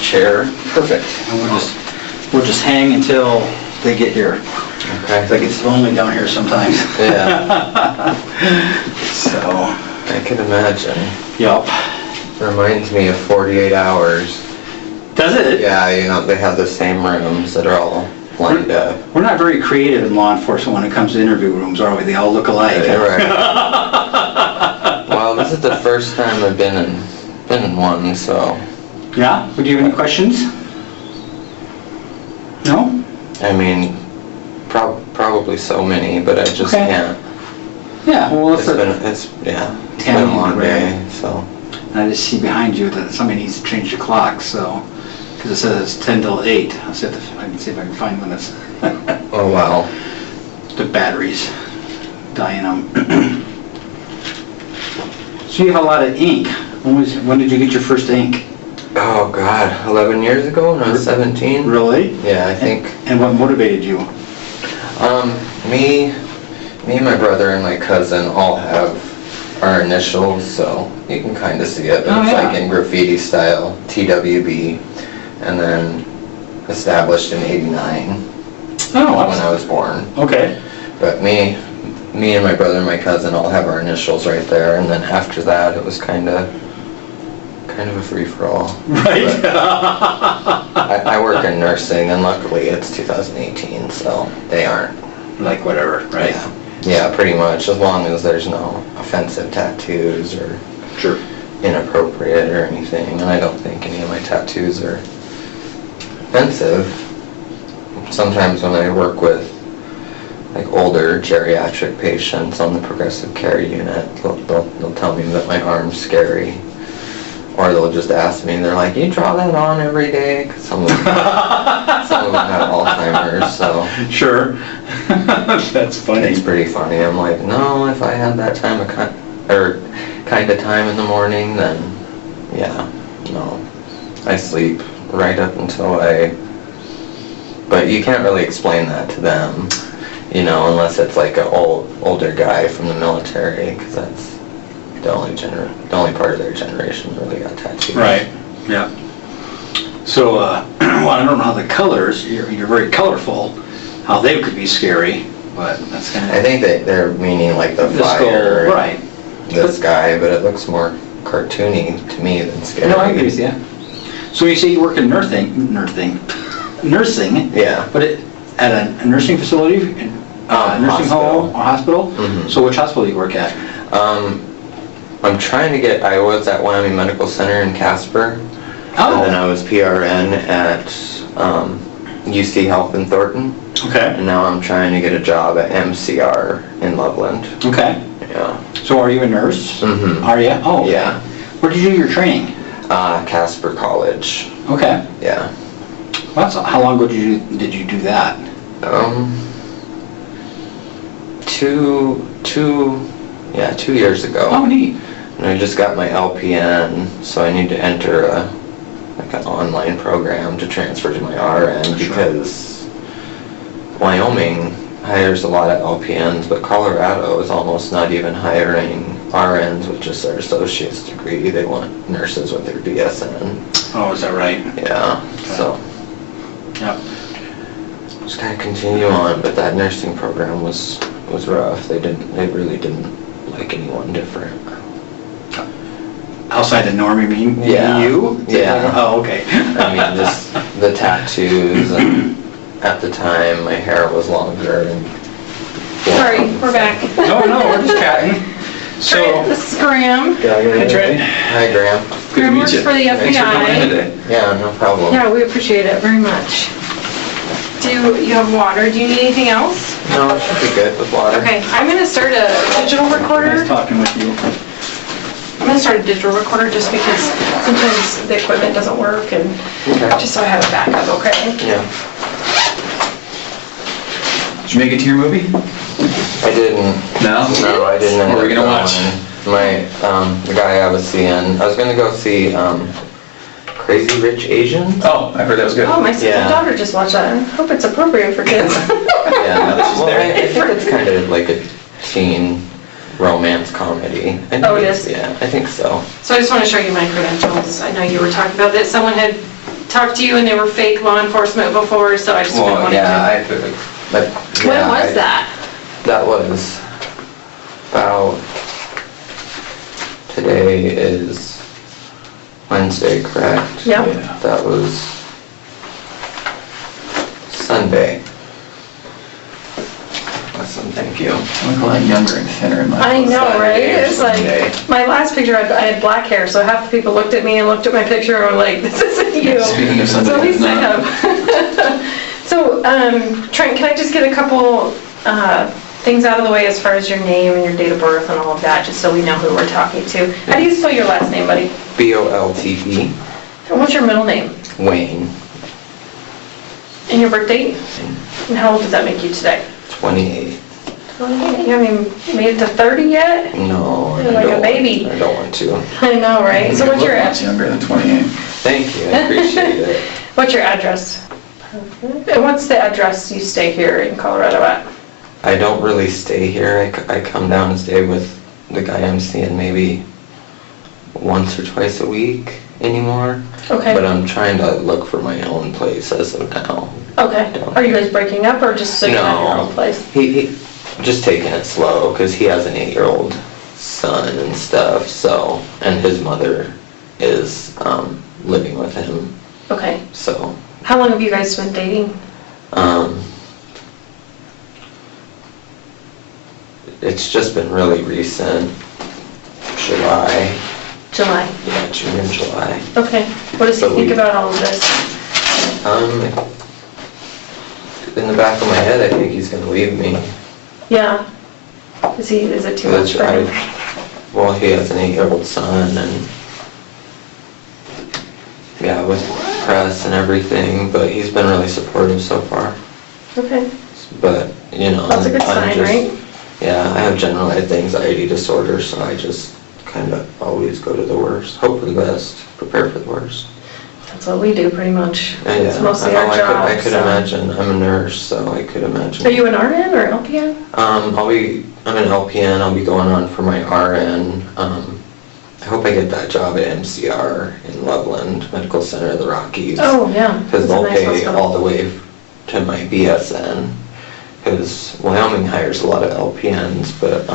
Chair. Perfect. And we'll just hang until they get here. Okay. It's like it's lonely down here sometimes. Yeah. So. I can imagine. Yup. Reminds me of 48 Hours. Does it? Yeah, you know, they have the same rooms that are all lined up. We're not very creative in law enforcement when it comes to interview rooms, are we? They all look alike. Yeah, right. Well, this is the first time I've been in one, so. Yeah? Would you have any questions? No? I mean, probably so many, but I just can't. Yeah, well, it's been a long day, so. And I just see behind you that somebody needs to change the clock, so, because it says it's 10 till 8. I can see if I can find when it's. Oh, wow. The batteries dying them. So you have a lot of ink. When did you get your first ink? Oh God, 11 years ago when I was 17. Really? Yeah, I think. And what motivated you? Me and my brother and my cousin all have our initials, so you can kind of see it. But it's like in graffiti style, TWB, and then established in '89. Oh, when I was born. Okay. But me and my brother and my cousin all have our initials right there, and then after that it was kind of a free-for-all. Right. I work in nursing, and luckily it's 2018, so they aren't. Like whatever, right? Yeah, pretty much, as long as there's no offensive tattoos or inappropriate or anything, and I don't think any of my tattoos are offensive. Sometimes when I work with like older geriatric patients on the progressive care unit, they'll tell me that my arm's scary. Or they'll just ask me, and they're like, "You draw that on every day?" Because some of them have Alzheimer's, so. Sure. That's funny. It's pretty funny. I'm like, no, if I had that kind of time in the morning, then yeah, no. I sleep right up until but you can't really explain that to them, you know, unless it's like an older guy from the military, because that's the only part of their generation really got tattoos. Right. Yeah. So, well, I don't know how the colors. You're very colorful. How they could be scary, but that's kind of. I think they're meaning like the fire, right? The sky, but it looks more cartoony to me than scary. No, I agree with you. So you say you work in nursing. Yeah. But at a nursing facility, a nursing home or hospital. Mm-hmm. So which hospital do you work at? I'm trying to get. I was at Wyoming Medical Center in Casper. Oh. And then I was PRN at UC Health in Thornton. Okay. And now I'm trying to get a job at MCR in Loveland. Okay. Yeah. So are you a nurse? Mm-hmm. Are you? Oh. Okay. Yeah. Where did you do your training? Casper College. Okay. Yeah. Well, how long ago did you do that? 2 years ago. Oh, neat. And I just got my LPN, so I need to enter an online program to transfer to my RN because Wyoming hires a lot of LPNs, but Colorado is almost not even hiring RNs with just their associate's degree. They want nurses with their BSN. Oh, is that right? Yeah, so. Yep. Just kind of continue on, but that nursing program was rough. They really didn't like anyone different. Outside the norm, you mean? Yeah. You? Yeah. Oh, okay. I mean, just the tattoos, and at the time, my hair was longer. And Sorry, we're back. No, we're just chatting. So, Trent, this is Graham. Hey, Trent. Hi, Graham. Graham works for the FBI. Thanks for coming in today. Yeah, no problem. Yeah, we appreciate it very much. Do you have water? Do you need anything else? No, it should be good with water. Okay, I'm going to start a digital recorder. Nice talking with you. I'm gonna start a digital recorder just because sometimes the equipment doesn't work and just so I have a backup, okay? Yeah. Did you make it to your movie? I didn't. No? No, I didn't. What were we gonna watch? The guy I was seeing, I was gonna go see Crazy Rich Asians. Oh, I heard that was good. Oh, my Yeah. daughter just watched that. I hope it's appropriate for kids. Yeah, Now that she's well, there. I think it's kind of like a teen romance comedy. I think Oh, it is? Yeah, I think so. So I just want to show you my credentials. I know you were talking about that. Someone had talked to you and they were fake law enforcement before, so I just Well, wanted yeah, to... when was that? That was about, today is Wednesday, correct? Yeah. Yeah. That was Sunday. Awesome, thank you. I look a lot younger and thinner in my I know, right? It's Sunday. like, my last picture, I had black hair, so half the people looked at me and looked at my picture and were like, this isn't you. Speaking of So at somebody least I that's have. So, Trent, can I just get a couple things out of the way as far as your name and your date of birth and all of that, just so we know who we're talking to? How do you spell your last name, buddy? Bolte, And what's your middle name? Wayne, And your birth date? And how old does that make you today? 28. You haven't made it to 30 yet? No, You're I like a don't baby. want- I don't want to. I know, right? So what's your Much younger than 28. Thank you, I appreciate it. What's your address? And what's the address you stay here in Colorado at? I don't really stay here. I come down and stay with the guy I'm seeing maybe once or twice a week anymore. Okay. But I'm trying to look for my own place as of now. Okay. Are you guys breaking up or just so you have your own No, place? he just taking it slow because he has an 8-year-old son and stuff. So, and his mother is living with him. Okay. So, How long have you guys been dating? it's just been really recent. July. July. Yeah, June and July. Okay. What does he So think we- about all of this? In the back of my head, I think he's gonna leave me. Yeah. Is it too much Which for him? Well, he has an 8-year-old son and, yeah, with press and everything, but he's been really supportive so far. Okay. But, you know, That's a good I'm sign, just- right? Yeah, I have generalized anxiety disorder, so I just kind of always go to the worst, hope for the best, prepare for the worst. That's what we do pretty much. And It's yeah, mostly our job. I could so. imagine. I'm a nurse, so I could imagine. Are you an RN or LPN? I'm an LPN. I'll be going on for my RN. I hope I get that job at MCR in Loveland Medical Center of the Rockies. Oh, yeah. Because That's a they'll nice pay hospital. all the way to my BSN. Because Wyoming hires a lot of LPNs, but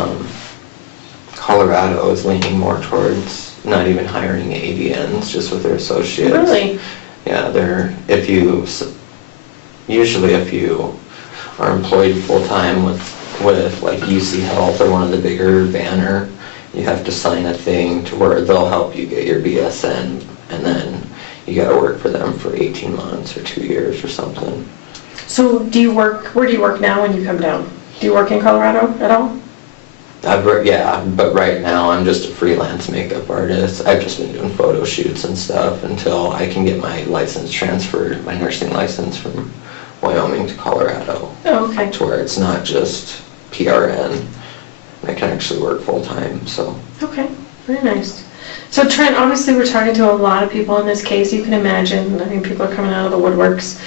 Colorado is leaning more towards not even hiring ADNs, just with their associates. Really? Yeah, usually if you are employed full-time with like UC Health or one of the bigger banner, you have to sign a thing to where they'll help you get your BSN, and then you gotta work for them for 18 months or 2 years or something. So where do you work now when you come down? Do you work in Colorado at all? Yeah, but right now I'm just a freelance makeup artist. I've just been doing photo shoots and stuff until I can get my license transferred, my nursing license from Wyoming to Colorado. Oh, okay. To where it's not just PRN. I can actually work full-time, so. Okay, very nice. So Trent, obviously we're talking to a lot of people in this case. You can imagine, I mean, people are coming out of the woodworks.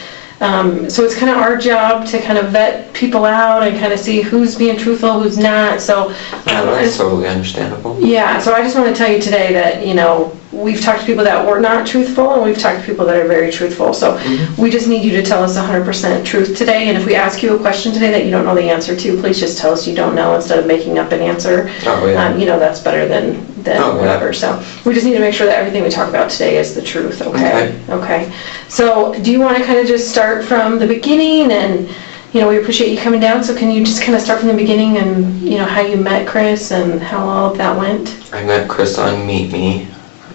So it's kind of our job to kind of vet people out and kind of see who's being truthful, who's not. So That's totally understandable. yeah, so I just want to tell you today that, you know, we've talked to people that were not truthful and we've talked to people that are very truthful. So we just need you to tell us 100% truth today. And if we ask you a question today that you don't know the answer to, please just tell us you don't know instead of making up an answer. Oh, yeah. You know, that's better than Oh, yeah. whatever. So we just need to make sure that everything we talk about today is the truth, okay? Okay. So do you want to kind of just start from the beginning? And, you know, we appreciate you coming down. So can you just kind of start from the beginning and, you know, how you met Chris and how all of that went? I met Chris on Meet Me,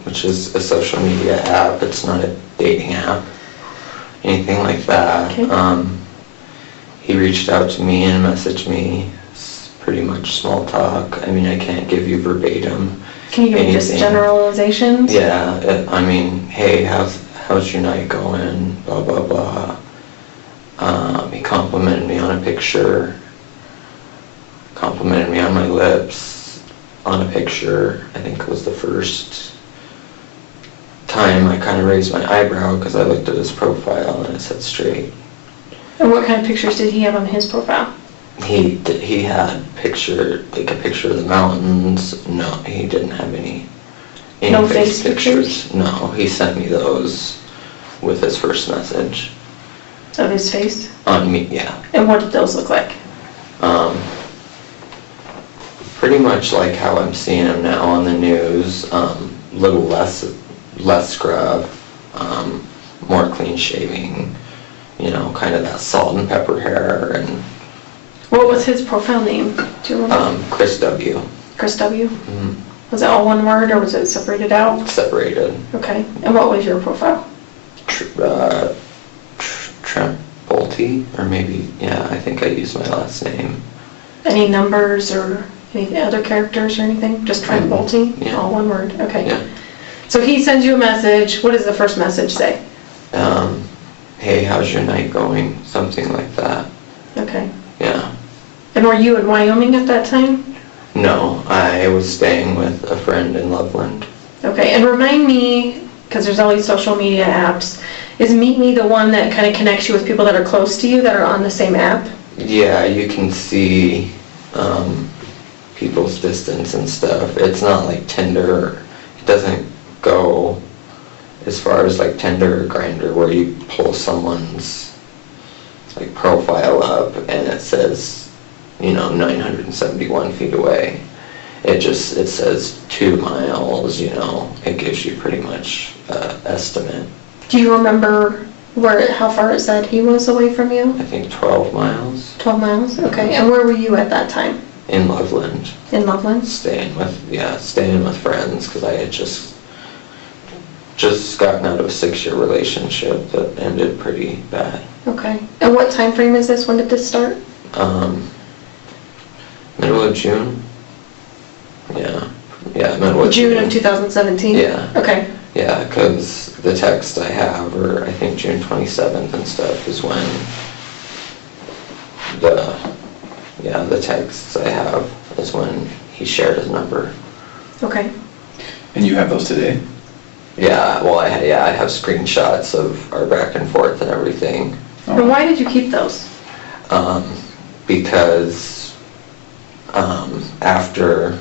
which is a social media app. It's not a dating app, anything like that. Okay. He reached out to me and messaged me. It's pretty much small talk. I mean, I can't give you verbatim Can you give me just anything. generalizations? Yeah, I mean, hey, how's your night going? Blah, blah, blah. He complimented me on a picture, complimented me on my lips on a picture. I think it was the first time I kind of raised my eyebrow because I looked at his profile and it said straight. And what kind of pictures did he have on his profile? He had a picture of the mountains. No, he didn't have any No face pictures? No, he sent me those with his first message. Of his face? On me, yeah. And what did those look like? Pretty much like how I'm seeing him now on the news. Little less scrub, more clean shaving, you know, kind of that salt and pepper hair. And What was his profile name? Do you remember? Chris W. Chris W? Mhm. Was it all one word or was it separated out? Separated. Okay. And what was your profile? Trent Bolte, or maybe, yeah, I think I used my last name. Any numbers or any other characters or anything? Just Trent Bolte? Yeah. All one word? Okay. Yeah. So he sends you a message. What does the first message say? Hey, how's your night going? Something like that. Okay. Yeah. And were you in Wyoming at that time? No, I was staying with a friend in Loveland. Okay. And remind me, because there's all these social media apps, is Meet Me the one that kind of connects you with people that are close to you that are on the same app? Yeah, you can see people's distance and stuff. It's not like Tinder. It doesn't go as far as like Tinder or Grindr where you pull someone's like profile up and it says, you know, 971 feet away. It says 2 miles, you know. It gives you pretty much estimate. Do you remember how far it said he was away from you? I think 12 miles. 12 miles? Okay. And where were you at that time? In Loveland. In Loveland? Staying with friends because I had just gotten out of a 6-year relationship that ended pretty bad. Okay. And what time frame is this? When did this start? Middle of June. Yeah, middle of June of 2017? Yeah. Okay. Yeah, because the text I have, or I think June 27th and stuff, is when the texts I have is when he shared his number. Okay. And you have those today? Yeah, well, I have screenshots of our back and forth and everything. And why did you keep those? Because after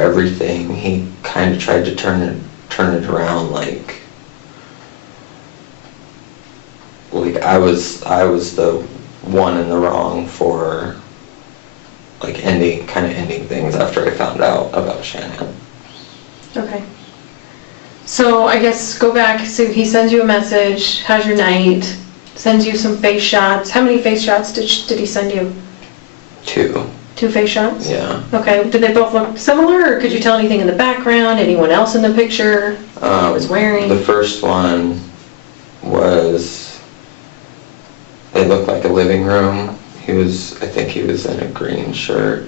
everything, he kind of tried to turn it around like I was the one in the wrong for like ending things after I found out about Shannon. Okay. So I guess go back, so he sends you a message, how's your night, sends you some face shots. How many face shots did he send you? 2. 2 face shots? Yeah. Okay, did they both look similar, or could you tell anything in the background, anyone else in the picture, what he was wearing? The first one was, it looked like a living room. I think he was in a green shirt.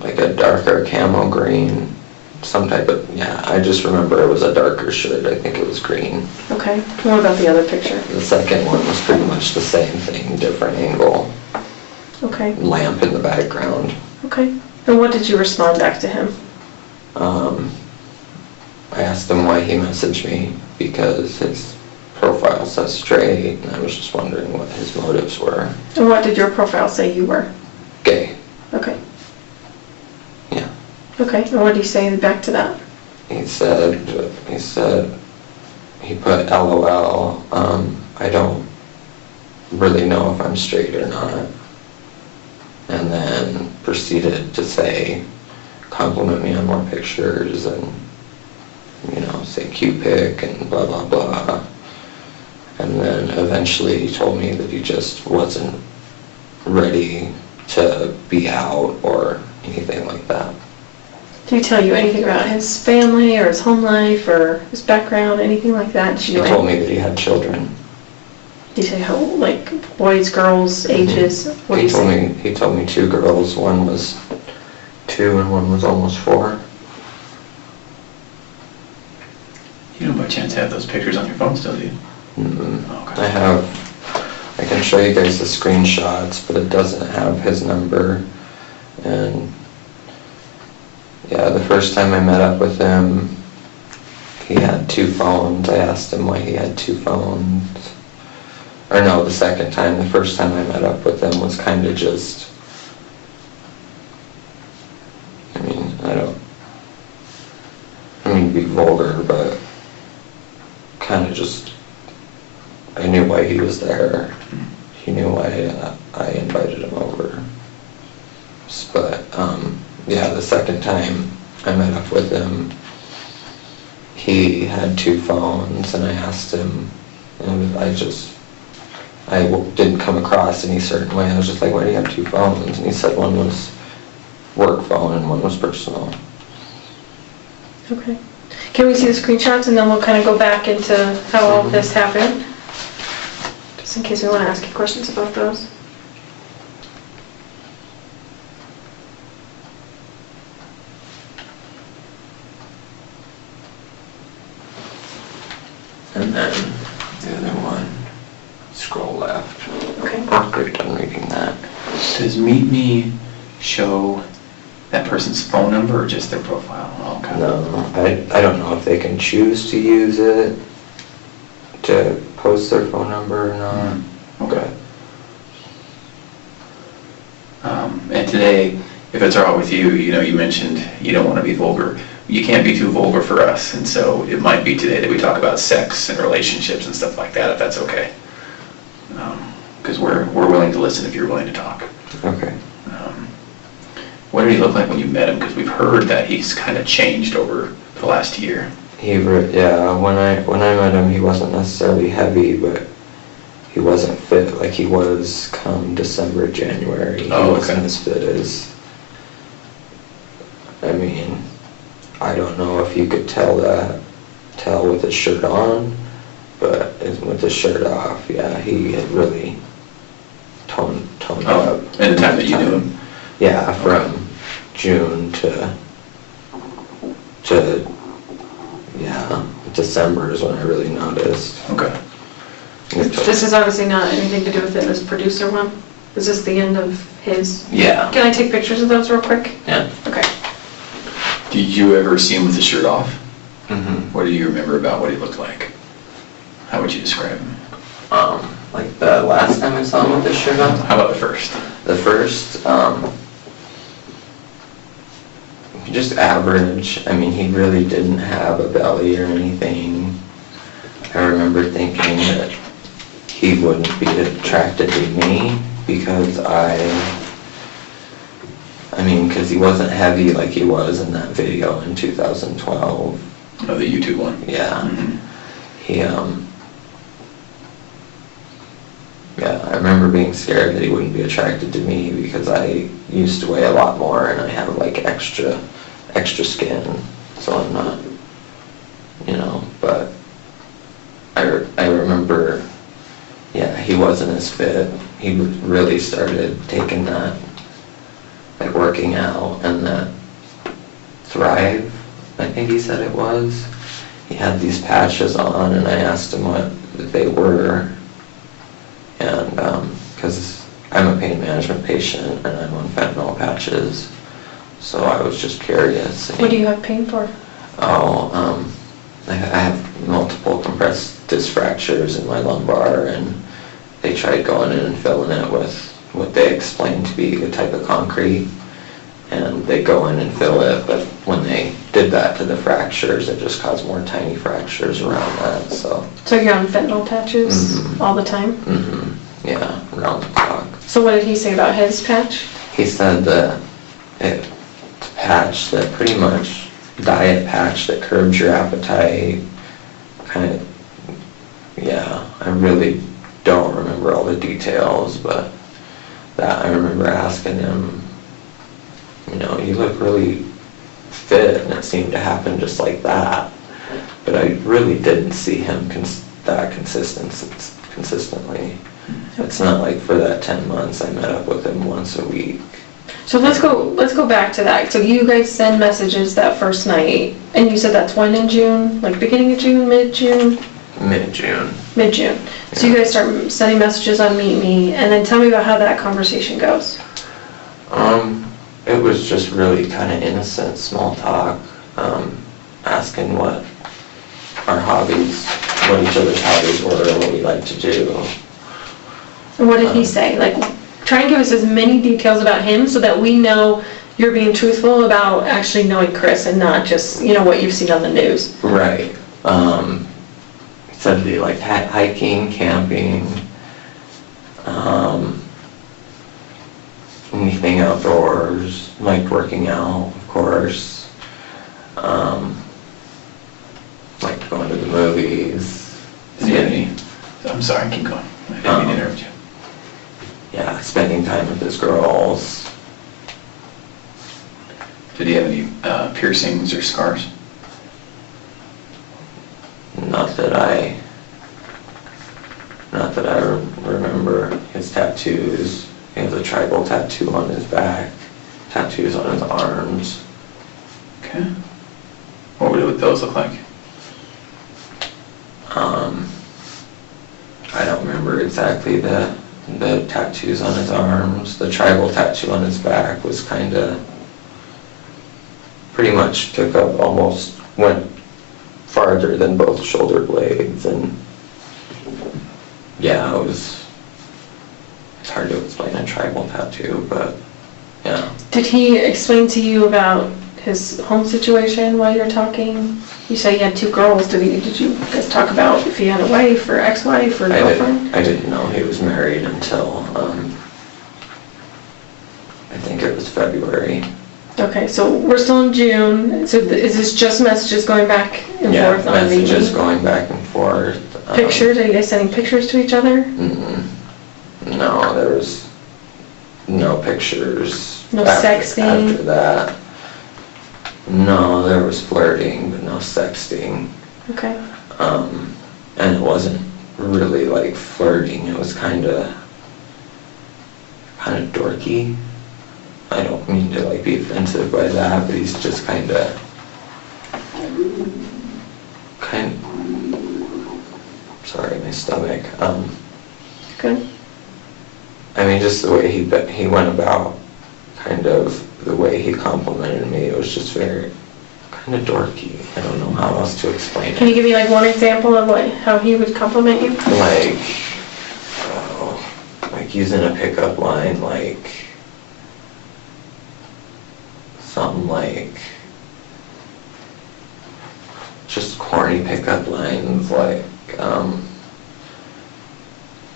Like a darker camo green, some type of, I just remember it was a darker shirt. I think it was green. Okay, what about the other picture? The second one was pretty much the same thing, different angle, Okay, lamp in the background. okay. And what did you respond back to him? I asked him why he messaged me because his profile says straight, and I was just wondering what his motives were. And what did your profile say you were? Gay. Okay. Yeah. Okay, and what did he say back to that? He said, he put LOL, I don't really know if I'm straight or not. And then proceeded to say, compliment me on more pictures and, you know, say cute pic and blah, blah, blah. And then eventually he told me that he just wasn't ready to be out or anything like that. Did he tell you anything about his family or his home life or his background, anything like that? Did He you know told me that he had children. Do you say how, like, boys, girls, ages? What do you say? He told me 2 girls. One was 2 and one was almost 4. You don't by chance have those pictures on your phone still, do you? I can show you guys the screenshots, but it doesn't have his number. And yeah, the first time I met up with him, he had 2 phones. I asked him why he had 2 phones. Or no, the second time. The first time I met up with him was kind of just, I mean, be vulgar, but kind of just, I knew why he was there. He knew why I invited him over. But, yeah, the second time I met up with him, he had 2 phones, and I asked him, and I didn't come across any certain way. I was just like, why do you have 2 phones? And he said one was work phone and one was personal. Okay. Can we see the screenshots and then we'll kind of go back into how all of this happened? Just in case we want to ask you questions about those. And then the other one, scroll left. Okay. After you're done reading that. Does Meet Me show that person's phone number or just their profile? Oh, okay. No, I don't know if they can choose to use it to post their phone number or not. Okay. And today, if it's all right with you, you mentioned you don't want to be vulgar. You can't be too vulgar for us, and so it might be today that we talk about sex and relationships and stuff like that, if that's okay. Because we're willing to listen if you're willing to talk. Okay. What did he look like when you met him? Because we've heard that he's kind of changed over the last year. Yeah, when I met him, he wasn't necessarily heavy, but he wasn't fit like he was come December, January. He wasn't as fit as, I mean, I don't know if you could tell with his shirt on, but with his shirt off, yeah, he had really toned up. And the time that you knew him? Yeah, from June to December is when I really noticed. Okay. This is obviously not anything to do with it, this producer one. Is this the end of his? Yeah. Can I take pictures of those real quick? Yeah. Okay. Did you ever see him with his shirt off? Mm-hmm. What do you remember about what he looked like? How would you describe him? Like the last time I saw him with his shirt on? How about the first? The first, just average. I mean, he really didn't have a belly or anything. I remember thinking that he wouldn't be attracted to me because because he wasn't heavy like he was in that video in 2012. Oh, the YouTube one? Yeah. Mm-hmm. Yeah, I remember being scared that he wouldn't be attracted to me because I used to weigh a lot more and I have like extra skin, so I'm not, but I remember, yeah, he wasn't as fit. He really started taking that, like working out and that Thrive, I think he said it was. He had these patches on and I asked him what they were. And because I'm a pain management patient and I'm on fentanyl patches, so I was just curious. What do you have pain for? I have multiple compressed disc fractures in my lumbar, and they tried going in and filling it with what they explained to be a type of concrete, and they go in and fill it, but when they did that to the fractures, it just caused more tiny fractures around that, so. So you're on fentanyl patches all the time? Mm-hmm. Yeah, around the clock. So what did he say about his patch? He said that it's a patch that pretty much, diet patch that curbs your appetite, kind of, yeah, I really don't remember all the details, but that I remember asking him, you look really fit, and it seemed to happen just like that, but I really didn't see him that consistently. It's not like for that 10 months I met up with him once a week. So let's go back to that. So you guys send messages that first night, and you said that's when in June? Like beginning of June, mid-June? Mid-June. Mid-June. So you guys start sending messages on Meet Me, and then tell me about how that conversation goes. It was just really kind of innocent, small talk, asking what our hobbies, what each other's hobbies were, what we like to do. And what did he say? Like, try and give us as many details about him so that we know you're being truthful about actually knowing Chris and not just, what you've seen on the news. Right. He said he liked hiking, camping, anything outdoors, liked working out, of course, liked going to the movies. Did he have any, I'm sorry, keep going. I didn't mean to interrupt you. Yeah, spending time with his girls. Did he have any piercings or scars? Not that I remember. His tattoos. He has a tribal tattoo on his back, tattoos on his arms. Okay. What would those look like? I don't remember exactly the tattoos on his arms. The tribal tattoo on his back was kind of pretty much took up almost, went farther than both shoulder blades, and yeah, it's hard to explain a tribal tattoo, but yeah. Did he explain to you about his home situation while you're talking? You said he had 2 girls. Did you guys talk about if he had a wife or ex-wife or girlfriend? I didn't know he was married until, I think it was February. Okay, so we're still in June. So is this just messages going back and forth on the messages going back and forth. Pictures? Are you guys sending pictures to each other? No, there was no pictures. No sexting? After that. No, there was flirting, but no sexting. Okay. And it wasn't really like flirting, it was kind of dorky. I don't mean to like be offensive by that, but he's just kind of sorry, my stomach. Good. I mean, just the way he went about, kind of the way he complimented me, it was just very kind of dorky. I don't know how else to explain Can it. you give me like one example of how he would compliment you? Like using a pickup line, like something like just corny pickup lines, like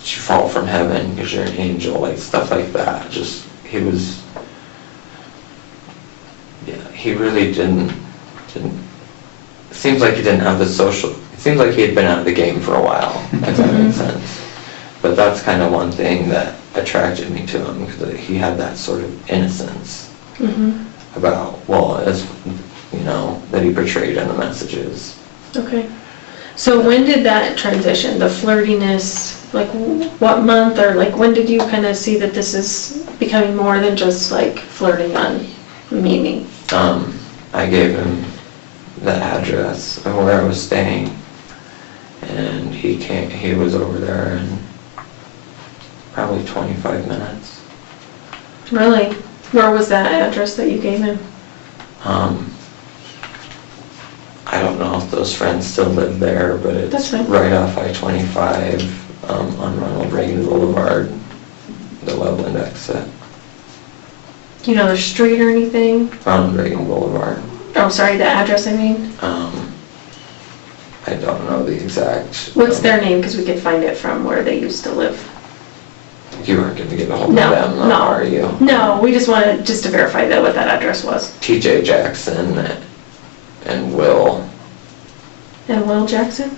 you fall from heaven because you're an angel, like stuff like that. Just he really didn't it seems like he didn't have the social, it seems like he had been out of the game for a while, if that makes sense. But that's kind of one thing that attracted me to him, because he had that sort of innocence about, as that he portrayed in the messages. Okay. So when did that transition, the flirtiness, like what month, or like when did you kind of see that this is becoming more than just like flirting on Meet Me? I gave him the address of where I was staying, and he was over there in probably 25 minutes. Really? Where was that address that you gave him? I don't know if those friends still live there, but it's right off I-25 on Ronald Reagan Boulevard, the Loveland exit. Do you know the street or anything? Ronald Reagan Boulevard. Oh, sorry, the address I mean? I don't know the exact. What's their name, because we could find it from where they used to live. You aren't going to get a hold of them, are you? No, we just wanted to verify that what that address was. TJ Jackson and Will. And Will Jackson?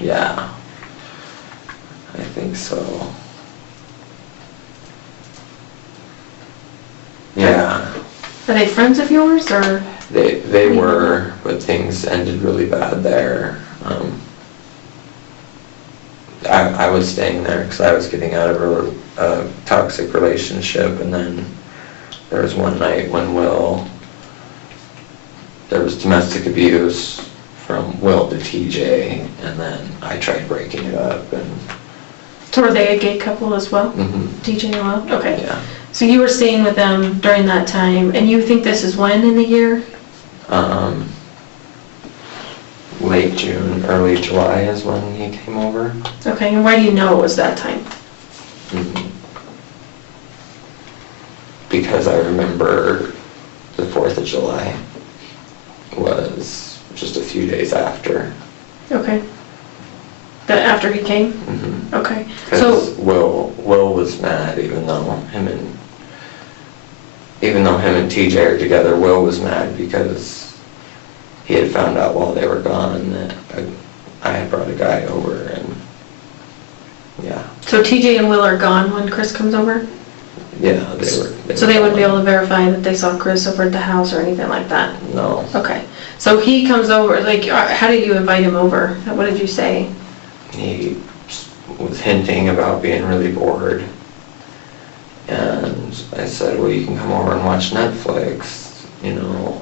Yeah, I think so. Yeah. Are they friends of yours, or? They were, but things ended really bad there. I was staying there because I was getting out of a toxic relationship, and then there was one night when there was domestic abuse from Will to TJ, and then I tried breaking it up, and... So were they a gay couple as well? Mhm. TJ and Will? Okay. Yeah. So you were staying with them during that time, and you think this is when in the year? Late June, early July is when he came over. Okay, and why do you know it was that time? Mhm. Because I remember the 4th of July was just a few days after. Okay. That after he came? Mhm. Okay. Because So, Will was mad, even though him and TJ are together. Will was mad because he had found out while they were gone that I had brought a guy over, and yeah. so TJ and Will are gone when Chris comes over? Yeah, So they wouldn't be able to verify that they saw Chris over at the house or anything like that? No. Okay. So he comes over, like, how did you invite him over? What did you say? He was hinting about being really bored, and I said, well, you can come over and watch Netflix, you know.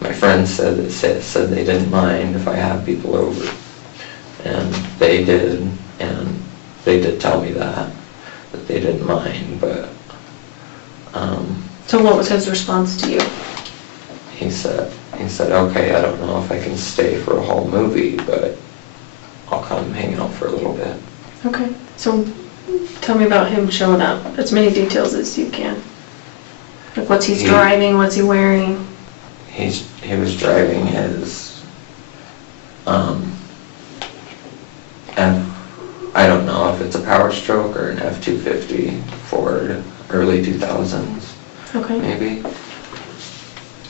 My friends said they didn't mind if I had people over, and they did, and they did tell me that they didn't mind, but So what was his response to you? he said, okay, I don't know if I can stay for a whole movie, but I'll come hang out for a little bit. Okay. So tell me about him showing up, as many details as you can. Like what's he's driving, what's he wearing? He was driving his, I don't know if it's a Power Stroke or an F-250 Ford, early 2000s, Okay. maybe.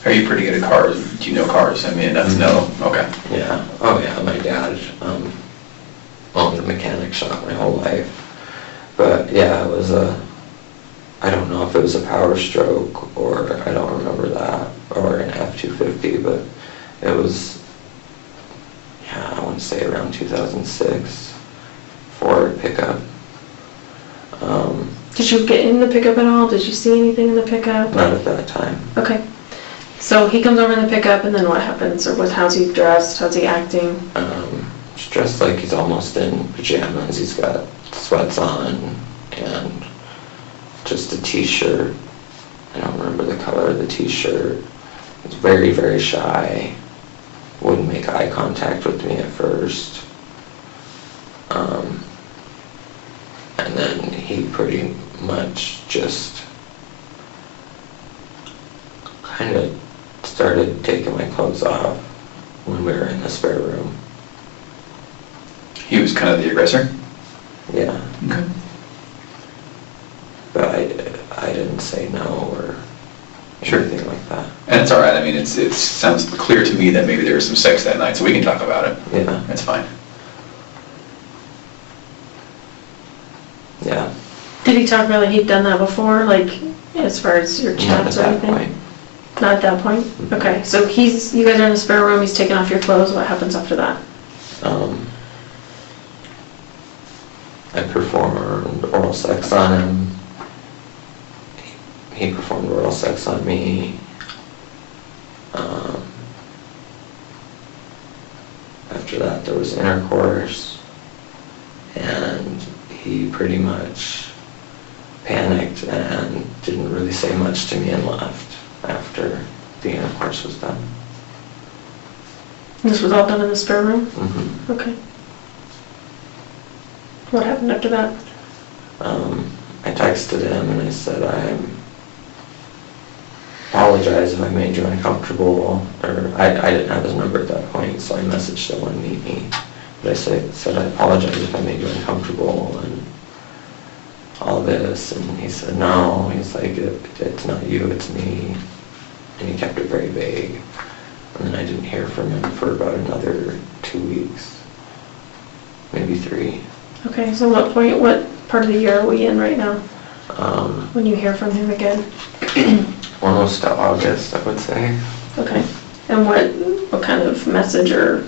Are you pretty good at cars? Do you know cars? I mean, that's no, okay. Yeah, oh yeah, my dad owned a mechanic shop my whole life. But yeah, it was I don't know if it was a Power Stroke, or I don't remember that, or an F-250, but it was, yeah, I want to say around 2006, Ford pickup. Did you get in the pickup at all? Did you see anything in the pickup? Not at that time. Okay. So he comes over in the pickup, and then what happens? Or how's he dressed? How's he acting? He's dressed like he's almost in pajamas. He's got sweats on and just a t-shirt. I don't remember the color of the t-shirt. He's very, very shy. Wouldn't make eye contact with me at first. And then he pretty much just kind of started taking my clothes off when we were in the spare room. He was kind of the aggressor? Yeah. Okay. But I didn't say no or anything like that. And it's all right. I mean, it sounds clear to me that maybe there was some sex that night, so we can talk about it. Yeah. That's fine. Yeah. Did he talk about like he'd done that before, like as far as your Not at chats or that anything? point. Not at that point? Okay, so you guys are in the spare room, he's taking off your clothes, what happens after that? I performed oral sex on him. He performed oral sex on me. After that, there was intercourse, and he pretty much panicked and didn't really say much to me and left after the intercourse was done. This was all done in the spare room? Mm-hmm. Okay. What happened after that? I texted him and I said, I apologize if I made you uncomfortable, or I didn't have his number at that point, so I messaged him on Meet Me. But I said, I apologize if I made you uncomfortable and all this, and he said, no, he's like, it's not you, it's me, and he kept it very vague. And then I didn't hear from him for about another 2 weeks, maybe 3. Okay, so what part of the year are we in right now, when you hear from him again? Almost to August, I would say. Okay, and what kind of message or?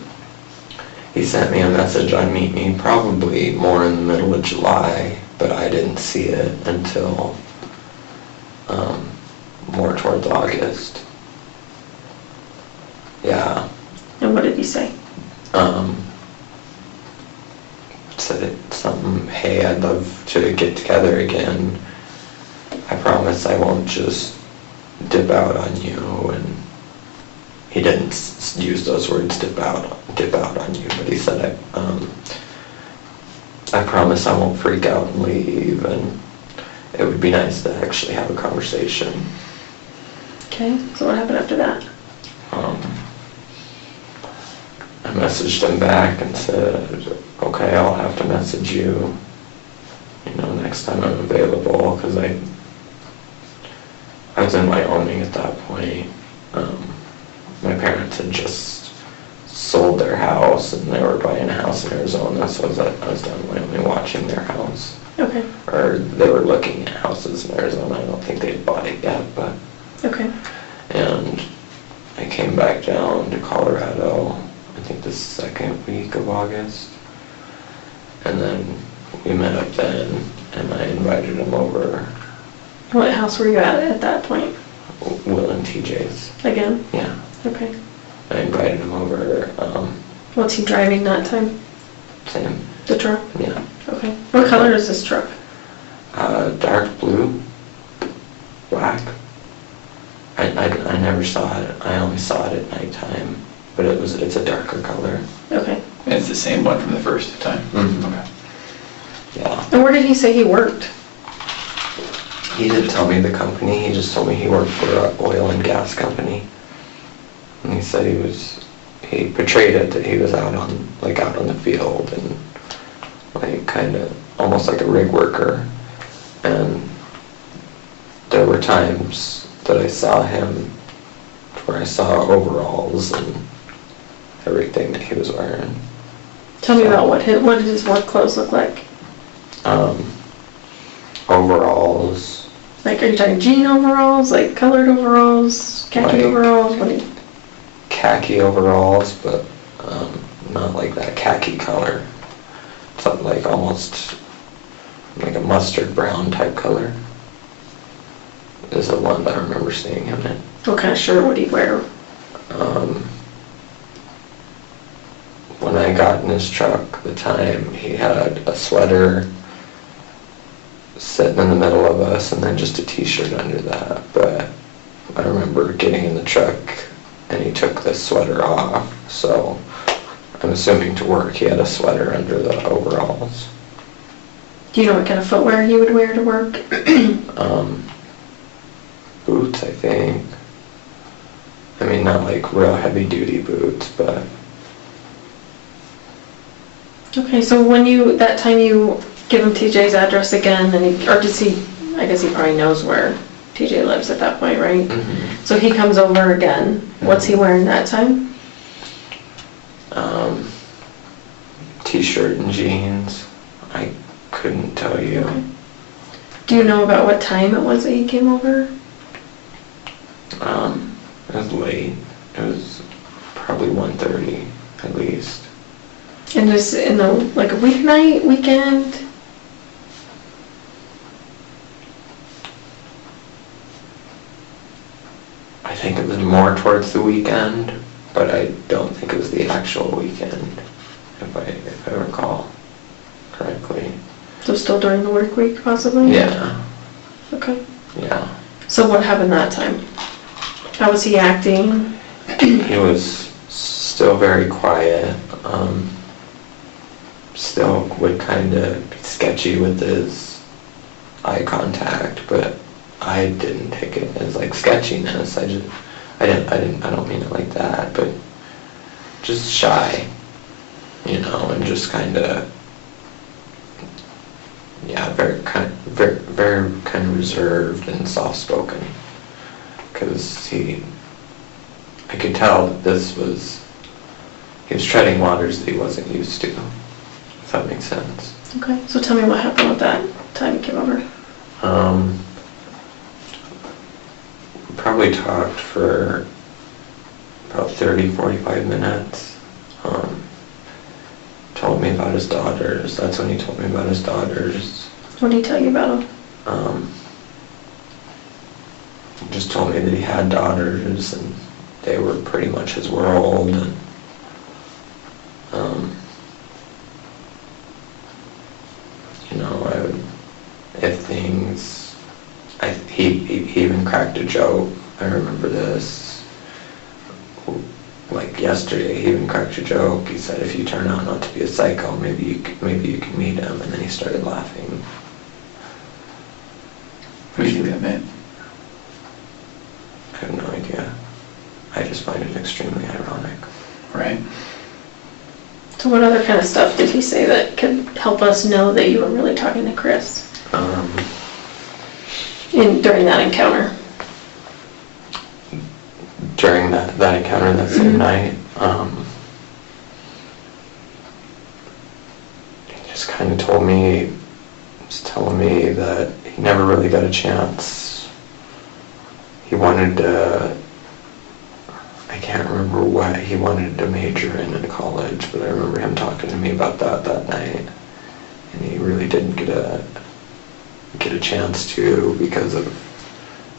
He sent me a message on Meet Me probably more in the middle of July, but I didn't see it until more towards August. Yeah. And what did he say? Said it something, hey, I'd love to get together again. I promise I won't just dip out on you. And he didn't use those words, dip out on you, but he said, I promise I won't freak out and leave, and it would be nice to actually have a conversation. Okay, so what happened after that? I messaged him back and said, okay, I'll have to message you, next time I'm available, because I was in Wyoming at that point. My parents had just sold their house, and they were buying a house in Arizona, so I was down in Wyoming watching their house. Okay. Or they were looking at houses in Arizona. I don't think they'd bought it yet, but... Okay. And I came back down to Colorado, I think the second week of August. And then we met up then, and I invited him over. What house were you at that point? Will and TJ's. Again? Yeah. Okay. I invited him over. What's he driving that time? Same. The truck? Yeah. Okay. What color is this truck? Dark blue, black. I never saw it. I only saw it at nighttime, but it's a darker color. Okay. And it's the same one from the first time? Mm-hmm. Okay. Yeah. And where did he say he worked? He didn't tell me the company. He just told me he worked for an oil and gas company. And he said he portrayed it that he was out on the field and kind of almost like a rig worker. And there were times that I saw him where I saw overalls and everything that he was wearing. Tell me about what did his work clothes look like? Overalls. Like, are you talking jean overalls, like colored overalls, khaki overalls? What do you... Khaki overalls, but not like that khaki color. Something like almost like a mustard brown type color. Is the one that I remember seeing him in. What kind of shirt would he wear? When I got in his truck the time, he had a sweater sitting in the middle of us and then just a t-shirt under that. But I remember getting in the truck and he took the sweater off, so I'm assuming to work he had a sweater under the overalls. Do you know what kind of footwear he would wear to work? Boots, I think. I mean, not like real heavy duty boots, but... Okay, so that time you give him TJ's address again, or does he, I guess he probably knows where TJ lives at that point, right? Mm-hmm. So he comes over again. What's he wearing that time? T-shirt and jeans. I couldn't tell you. Okay. Do you know about what time it was that he came over? It was late. It was probably 1:30 at least. And just in a weeknight, weekend? I think it was more towards the weekend, but I don't think it was the actual weekend, if I recall correctly. So still during the work week, possibly? Yeah. Okay. Yeah. So what happened that time? How was he acting? He was still very quiet. Still would kind of be sketchy with his eye contact, but I didn't take it as like sketchiness. I don't mean it like that, but just shy, and just kind of, yeah, very kind of reserved and soft-spoken, because I could tell that he was treading waters that he wasn't used to, if that makes sense. Okay, so tell me what happened with that time he came over. We probably talked for about 30, 45 minutes. told me about his daughters. That's when he told me about his daughters. What did he tell you about them? He just told me that he had daughters and they were pretty much his world. And you know, I would, if things, he even cracked a joke. I remember this. Like yesterday, he even cracked a joke. He said, if you turn out not to be a psycho, maybe you can meet him. And then he started laughing. What do you think that meant? I have no idea. I just find it extremely ironic. Right. So what other kind of stuff did he say that could help us know that you were really talking to Chris during that encounter? During that encounter that same night, he just kind of told me, was telling me that he never really got a chance. He wanted to, I can't remember what he wanted to major in college, but I remember him talking to me about that night, and he really didn't get a chance to because of,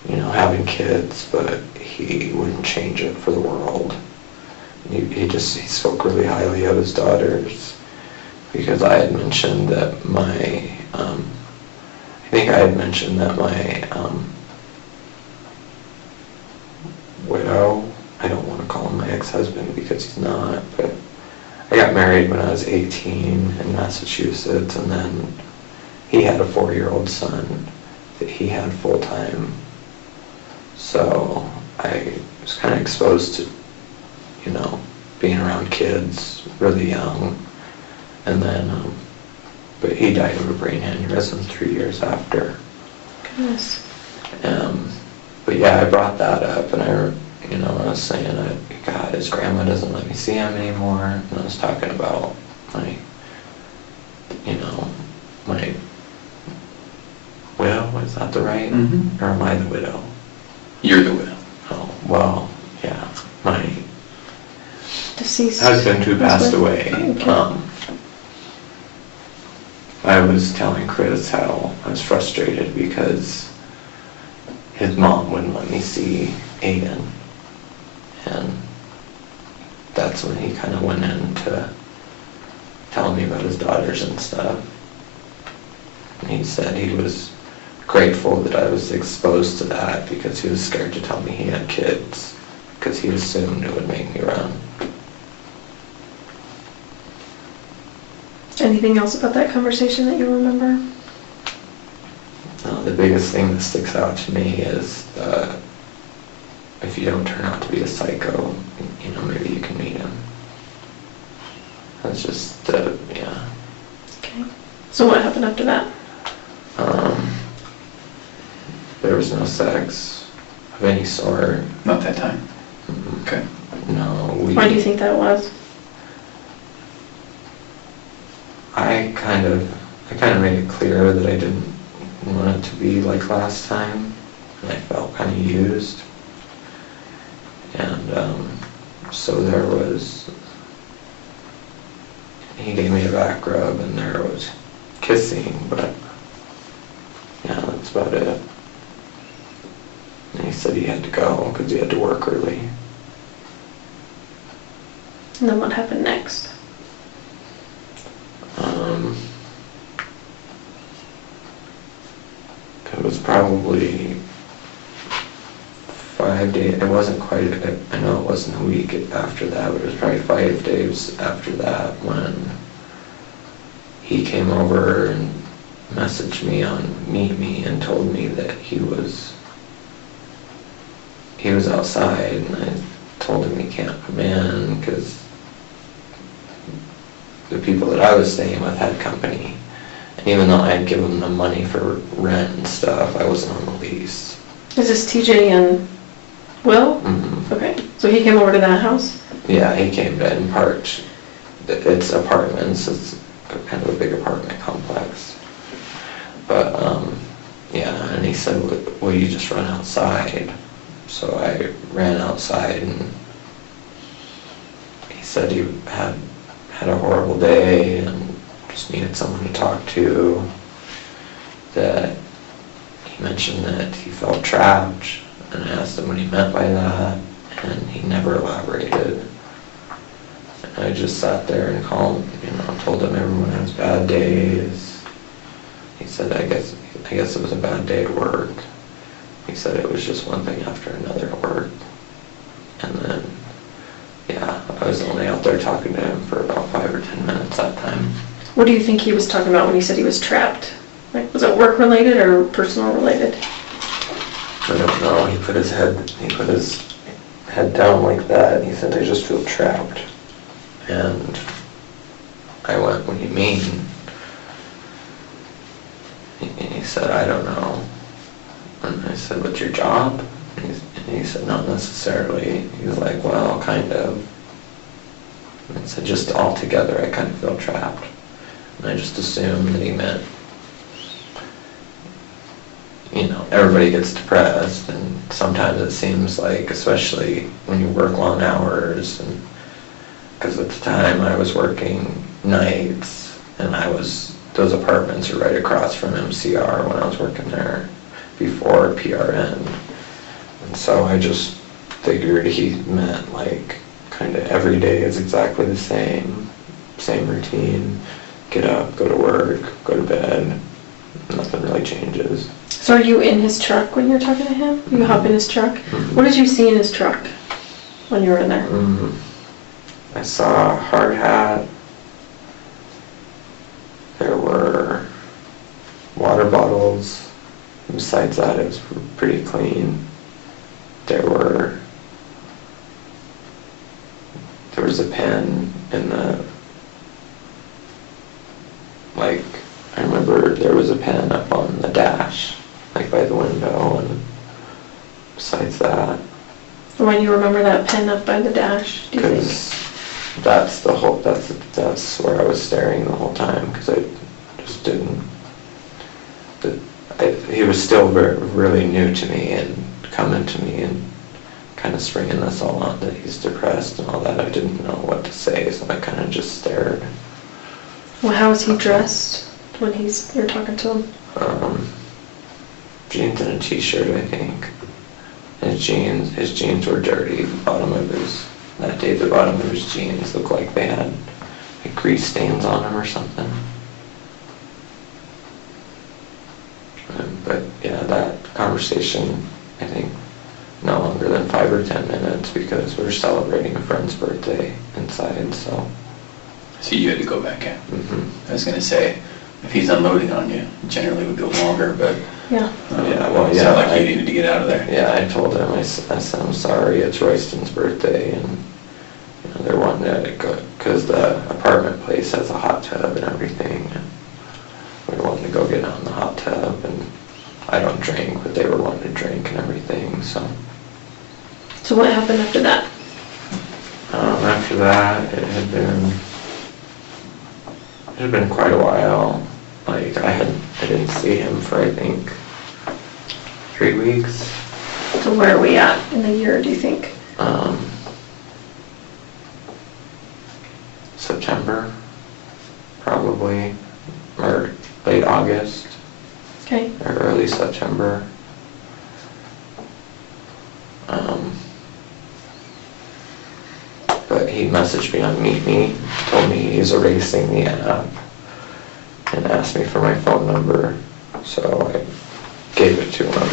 you know, having kids, but he wouldn't change it for the world. He spoke really highly of his daughters, because I had mentioned that my widow, I don't want to call him my ex-husband because he's not, but I got married when I was 18 in Massachusetts, and then he had a 4-year-old son that he had full-time. So I was kind of exposed to, you know, being around kids really young. And then, but he died of a brain aneurysm 3 years after. Goodness. But yeah, I brought that up, and I was saying, God, his grandma doesn't let me see him anymore. And I was talking about my widow, is that the right? Mm-hmm. Or am I the widow? You're the widow. Oh, well, yeah, my Deceased husband who passed away. Okay. I was telling Chris how I was frustrated because his mom wouldn't let me see Aiden, and that's when he kind of went into telling me about his daughters and stuff. And he said he was grateful that I was exposed to that because he was scared to tell me he had kids because he assumed it would make me run. Anything else about that conversation that you remember? The biggest thing that sticks out to me is if you don't turn out to be a psycho, you know, maybe you can meet him. That's just, yeah. Okay. So what happened after that? There was no sex of any sort. Not that time. Mm-mm. Okay. No, Why do you think that was? I kind of made it clear that I didn't want it to be like last time, and I felt kind of used. And so there was, he gave me a back rub and there was kissing, but yeah, that's about it. And he said he had to go because he had to work early. And then what happened next? It was probably 5 days. It wasn't quite, I know it wasn't a week after that, but it was probably 5 days after that when he came over and messaged me on Meet Me and told me that he was outside, and I told him he can't come in because the people that I was staying with had company. And even though I had given them money for rent and stuff, I wasn't on the lease. Is this TJ and Will? Mm-hmm. Okay. So he came over to that house? Yeah, he came to and parked. It's apartments. It's kind of a big apartment complex. But, yeah, and he said, well, you just run outside. So I ran outside, and he said he had had a horrible day and just needed someone to talk to. That he mentioned that he felt trapped, and I asked him what he meant by that, and he never elaborated. And I just sat there and told him everyone has bad days. He said, I guess it was a bad day at work. He said it was just one thing after another at work. And then, yeah, I was only out there talking to him for about 5 or 10 minutes that time. What do you think he was talking about when he said he was trapped? Like, was it work related or personal related? I don't know. He put his head down like that, and he said, I just feel trapped. And I went, what do you mean? He said, I don't know. And I said, what's your job? And he said, not necessarily. He was like, well, kind of. And I said, just altogether, I kind of feel trapped. And I just assumed that he meant, everybody gets depressed, and sometimes it seems like, especially when you work long hours, and because at the time I was working nights, and those apartments are right across from MCR when I was working there before PRN. And so I just figured he meant like kind of every day is exactly the same routine. Get up, go to work, go to bed, nothing really changes. So are you in his truck when you're talking to him? You hop in his truck? Mm-hmm. What did you see in his truck when you were in there? Mm-hmm. I saw a hard hat. There were water bottles. Besides that, it was pretty clean. There was a pen in I remember there was a pen up on the dash, like by the window, and besides that. Why do you remember that pen up by the dash, do you think? Because that's where I was staring the whole time, because I just didn't, he was still really new to me, and coming to me and kind of springing this all on that he's depressed and all that. I didn't know what to say, so I kind of just stared. Well, how is he dressed when you're talking to him? Jeans and a t-shirt, I think. His jeans were dirty. The bottom of his jeans looked like they had like grease stains on them or something. But yeah, that conversation, I think, no longer than 5 or 10 minutes, because we were celebrating a friend's birthday inside, so. So you had to go back in. Mm-hmm. I was going to say, if he's unloading on you, it generally would go longer, but Yeah. it sounded like you needed to get out of there. Yeah, I told him, I said, I'm sorry, it's Royston's birthday, and they're wanting to go, because the apartment place has a hot tub and everything. We were wanting to go get out in the hot tub, and I don't drink, but they were wanting to drink and everything, so. So what happened after that? After that, it had been quite a while. Like, I didn't see him for, I think, 3 weeks. So where are we at in the year, do you think? September, probably, or late August, Okay. or early September. But he messaged me on Meet Me, told me he's erasing the app, and asked me for my phone number, so I gave it to him.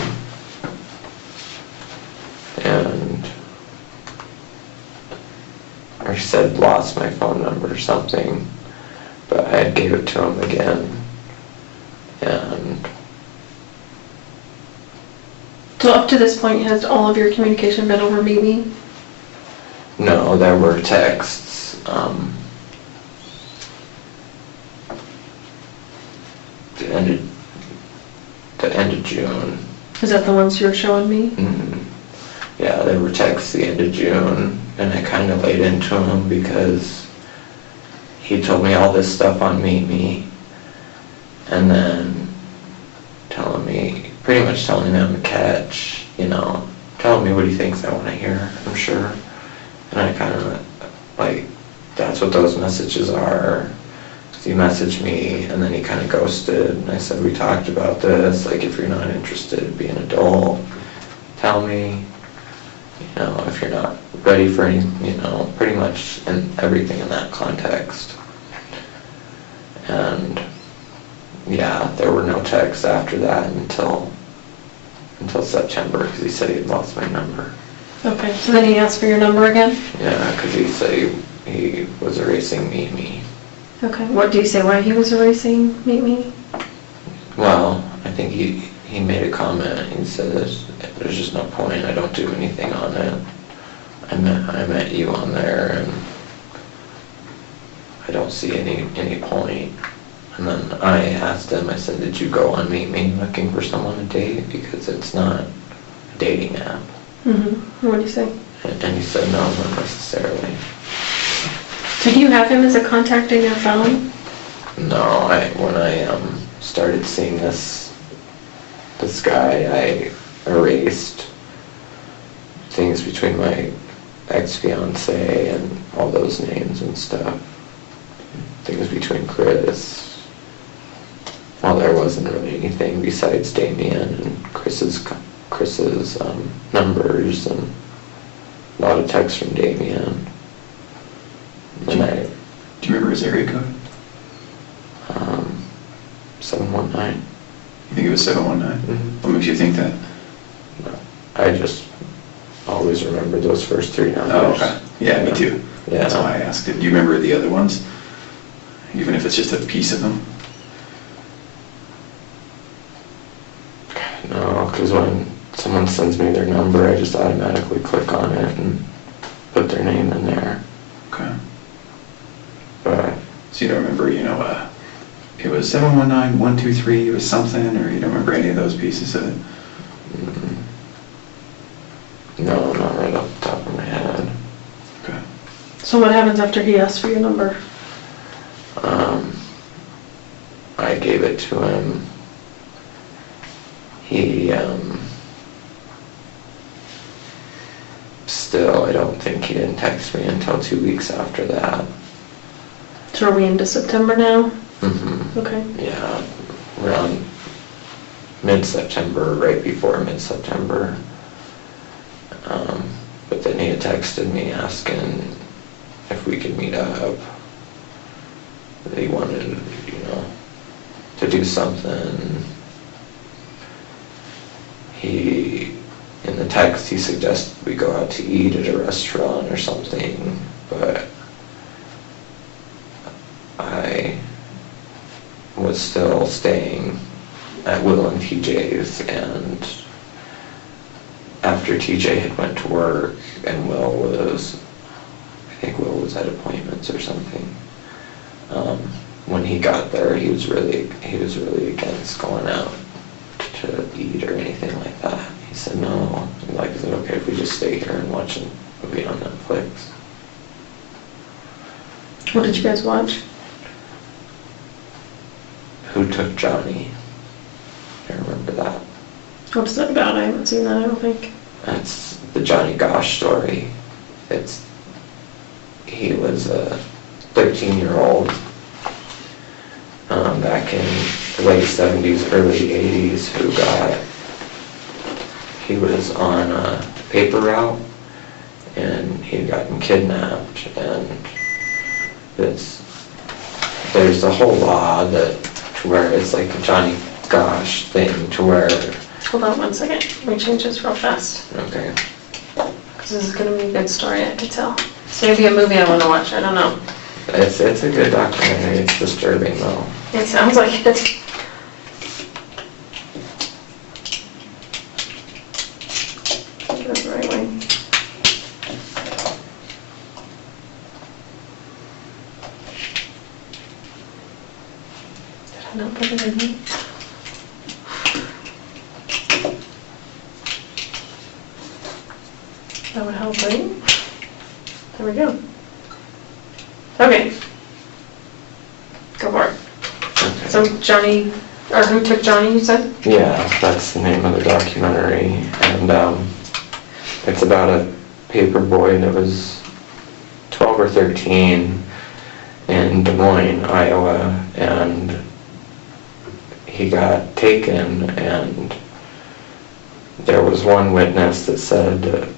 Or he said lost my phone number or something, but I gave it to him again. And So up to this point, has all of your communication been over Meet Me? no, there were texts. The end of June. Is that the ones you were showing me? Mm, yeah, there were texts the end of June, and I kind of laid into him because he told me all this stuff on Meet Me, and then pretty much telling me I'm a catch, telling me what he thinks I want to hear, I'm sure. And I kind of, that's that's what those messages are. He messaged me and then he kind of ghosted, and I said, we talked about this, like if you're not interested, be an adult, tell me, you know, if you're not ready for any, you know, pretty much in everything in that context. And yeah, there were no texts after that until September, because he said he had lost my number. Okay, so then he asked for your number again? Yeah, because he said he was erasing me. Okay, what do you say why he was erasing Meet Me? Well, I think he made a comment. He said there's just no point. I don't do anything on it. I met you on there, and I don't see any point. And then I asked him, I said, did you go on Meet Me looking for someone to date? Because it's not a dating app. Mm-hmm. What did he say? And he said, no, not necessarily. So do you have him as a contact in your phone? No, when I started seeing this guy, I erased things between my ex-fiance and all those names and stuff. Things between Chris. Well, there wasn't really anything besides Damien and Chris's numbers, and a lot of texts from Damien. Do you remember his area code? 719. You think it was 719? Mm-hmm. What makes you think that? I just always remember those first three numbers. Oh, okay. Yeah, me too. Yeah. That's why I asked it. Do you remember the other ones? Even if it's just a piece of them? No, because when someone sends me their number, I just automatically click on it and put their name in there. Okay. But So you don't remember, you know, it was 719-123, it was something, or you don't remember any of those pieces of it? no, not right off the top of my head. Okay. So what happens after he asks for your number? I gave it to him. He still, I don't think he didn't text me until 2 weeks after that. So are we into September now? Mm-hmm. Okay. Yeah, around mid-September, right before mid-September. But then he had texted me asking if we could meet up. He wanted, you know, to do something. In the text, he suggested we go out to eat at a restaurant or something, but I was still staying at Will and TJ's, and after TJ had went to work and I think Will was at appointments or something, when he got there, he was really against going out to eat or anything like that. He said no. Like, is it okay if we just stay here and watch a movie on Netflix? What did you guys watch? Who Took Johnny? I remember that. What's that about? I haven't seen that, I don't think. That's the Johnny Gosh story. He was a 13-year-old back in the late 70s, early 80s, he was on a paper route, and he had gotten kidnapped, and there's a whole law to where it's like a Johnny Gosh thing to where... Hold on 1 second. Let me change this real fast. Okay. Because this is going to be a good story, I can tell. It's going to be a movie I want to watch, I don't know. It's a good documentary. It's disturbing though. It sounds like it. That's the right way. Did I not put it in here? That would help, right? There we go. Okay. Go for it. Okay. So Johnny, or Who Took Johnny, you said? Yeah, that's the name of the documentary, and it's about a paper boy that was 12 or 13, in Des Moines, Iowa, and he got taken, and there was one witness that said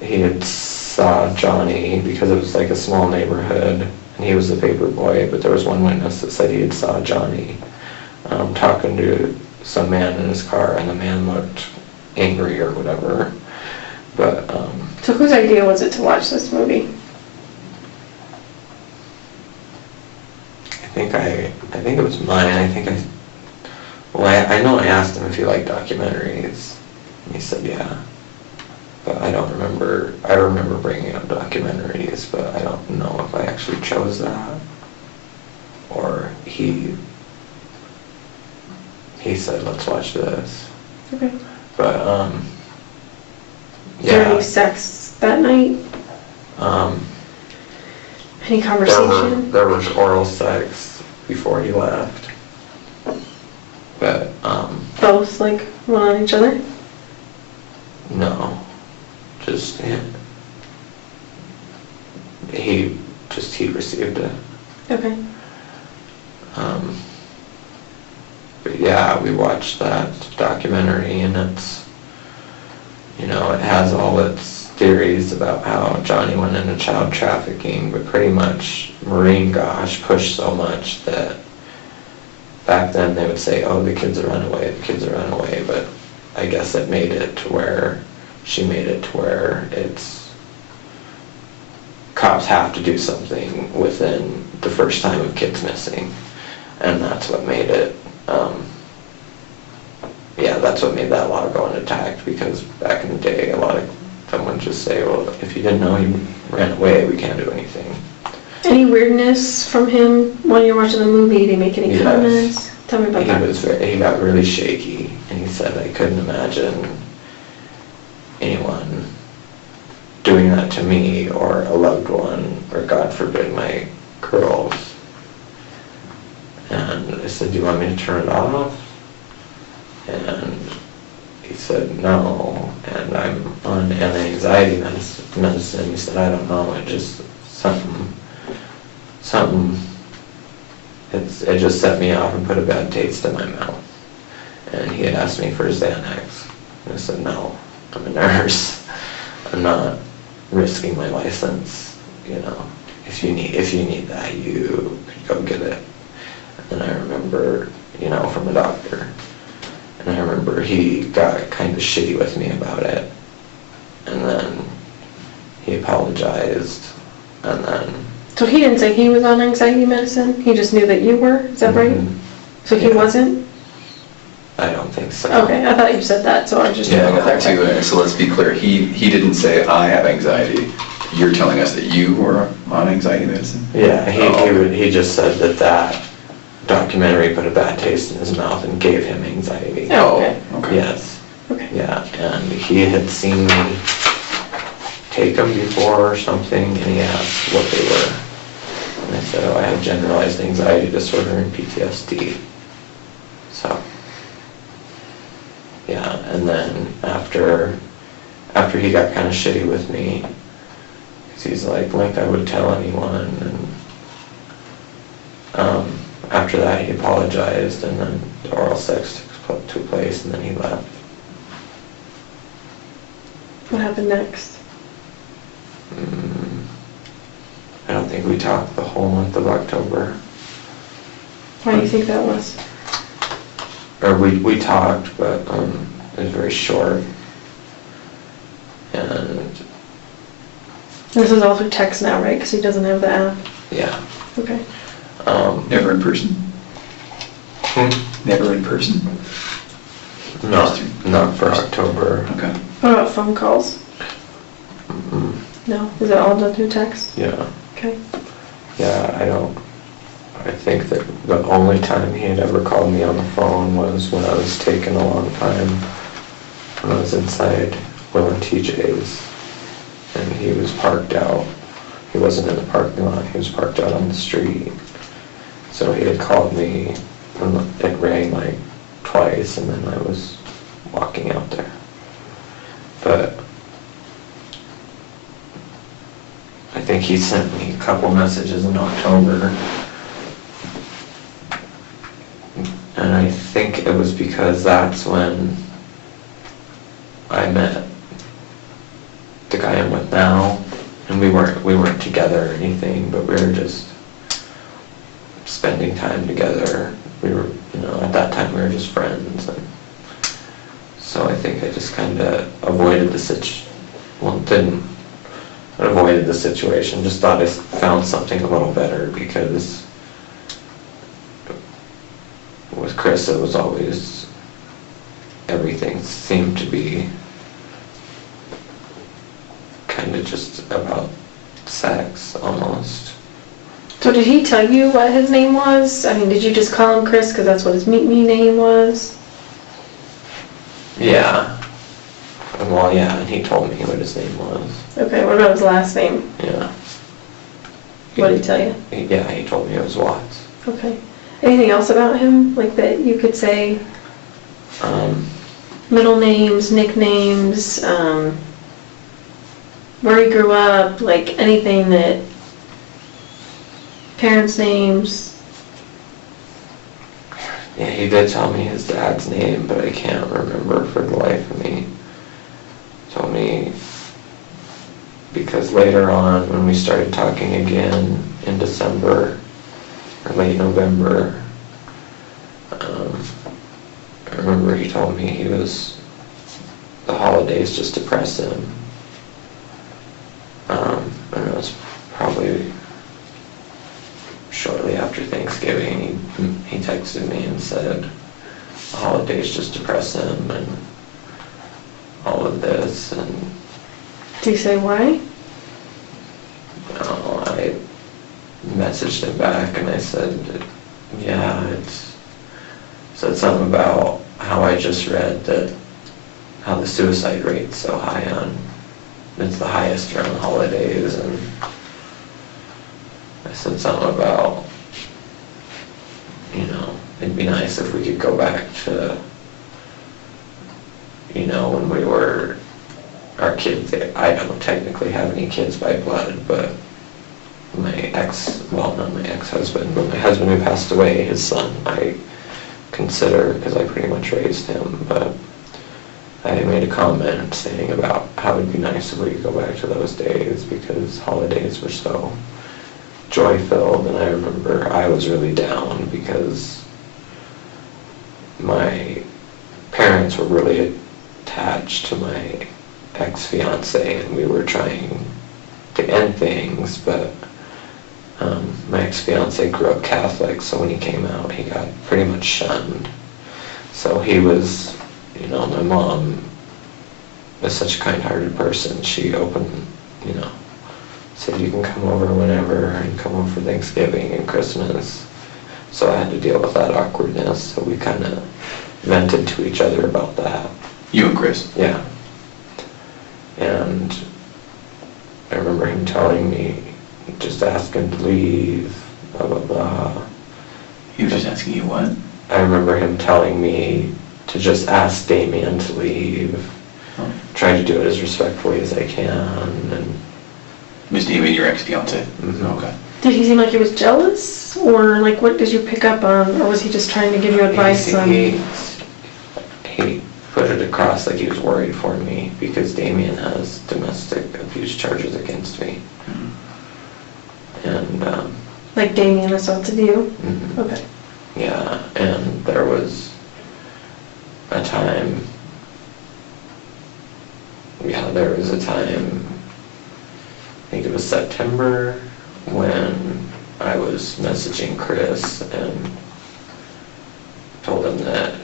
he had saw Johnny, because it was like a small neighborhood, and he was the paper boy, but there was one witness that said he had saw Johnny talking to some man in his car, and the man looked angry or whatever. But So whose idea was it to watch this movie? I think it was mine. I know I asked him if he liked documentaries, and he said yeah. But I don't remember. I remember bringing up documentaries, but I don't know if I actually chose that, or he said, let's watch this. Okay. But Was there any sex that night? Any conversation? There was oral sex before he left. But Both, like, one on each other? no, just he received it. Okay. But yeah, we watched that documentary, and it's, it has all its theories about how Johnny went into child trafficking, but pretty much Maureen Gosh pushed so much that back then they would say, oh, the kids are runaway, but I guess she made it to where it's cops have to do something within the first time of kids missing, and that's what made it, that's what made that law go unattacked, because back in the day, a lot of them would just say, well, if you didn't know he ran away, we can't do anything. Any weirdness from him while you're watching the movie? Did he make any comments? Tell me about that. He got really shaky, and he said, I couldn't imagine anyone doing that to me or a loved one, or God forbid my girls. And I said, do you want me to turn it off? And he said, no, and I'm on anti-anxiety medicine. He said, I don't know, it just, it just set me off and put a bad taste in my mouth. And he had asked me for Xanax. And I said, no, I'm a nurse. I'm not risking my license, If you need that, you could go get it. And I remember, from a doctor. And I remember he got kind of shitty with me about it. And then he apologized. And then... So he didn't say he was on anxiety medicine? He just knew that you were? Is that right? So he wasn't? I don't think so. Okay, I thought you said that, so I was just trying to that clarify. too. So let's be clear. He didn't say, I have anxiety. You're telling us that you were on anxiety medicine? Yeah, he just said that documentary put a bad taste in his mouth and gave him anxiety. Oh, okay. Okay. Yes. Okay. Yeah, and he had seen me take them before or something, and he asked what they were. And I said, I have generalized anxiety disorder and PTSD. So, yeah, and then after he got kind of shitty with me, because he's like I would tell anyone, and after that he apologized, and then the oral sex took place, and then he left. What happened next? I don't think we talked the whole month of October. Why do you think that was? Or we talked, but it was very short. And This is all through text now, right? Because he doesn't have the app. yeah. Okay. Never in person? Never in person? Not for October. Okay. What about phone calls? Mm-mm. No? Is it all done through text? Yeah. Okay. Yeah, I think that the only time he had ever called me on the phone was when I was taking a long time, when I was inside Will and TJ's, and he was parked out. He wasn't in the parking lot, he was parked out on the street. So he had called me, and it rang like twice, and then I was walking out there. But I think think he sent me a couple messages in October. And I think it was because that's when I met the guy I'm with now, and we weren't together or anything, but we were just spending time together. We were, at that time we were just friends, and so I think I just kind of avoided the situation, just thought I found something a little better, because with Chris it was always, everything seemed to be kind of just about sex, almost. So did he tell you what his name was? I mean, did you just call him Chris because that's what his meet-me name was? Yeah. Well, yeah, and he told me what his name was. Okay, what about his last name? Yeah. What did he tell you? Yeah, he told me it was Watts. Okay. Anything else about him, like that you could say? Middle names, nicknames, where he grew up, like anything that, parents' names? Yeah, he did tell me his dad's name, but I can't remember for the life of me. He told me, because later on when we started talking again in December or late November, I remember he told me the holidays just depressed him. And it was probably shortly after Thanksgiving, he texted me and said the holidays just depress him and all of this. And Do you say why? I messaged him back and I said, yeah, said something about how I just read that how the suicide rate's so high it's the highest around the holidays, and I said something about, it'd be nice if we could go back to, when we were, our kids, I don't technically have any kids by blood, but not my ex-husband, but my husband who passed away, his son, I consider, because I pretty much raised him, but I made a comment saying about how it'd be nice if we could go back to those days, because holidays were so joy-filled. And I remember I was really down because my parents were really attached to my ex-fiance, and we were trying to end things, but my ex-fiance grew up Catholic, so when he came out he got pretty much shunned. So he was, my mom is such a kind-hearted person. She said you can come over whenever, and come over for Thanksgiving and Christmas. So I had to deal with that awkwardness, so we kind of vented to each other about that. You and Chris? Yeah. And I remember him telling me, just ask him to leave, blah, blah, blah. He was just asking you what? I remember him telling me to just ask Damien to leave. Oh. Try to do it as respectfully as I can. And Miss Damien, your ex-fiance? Mm-hmm. Okay. Did he seem like he was jealous, or like what did you pick up on, or was he just trying to give you advice on? He put it across like he was worried for me, because Damien has domestic abuse charges against me. Mm-hmm. And Like Damien assaulted you? Mm-hmm. Okay. Yeah, and there was a time, I think it was September, when I was messaging Chris and told him that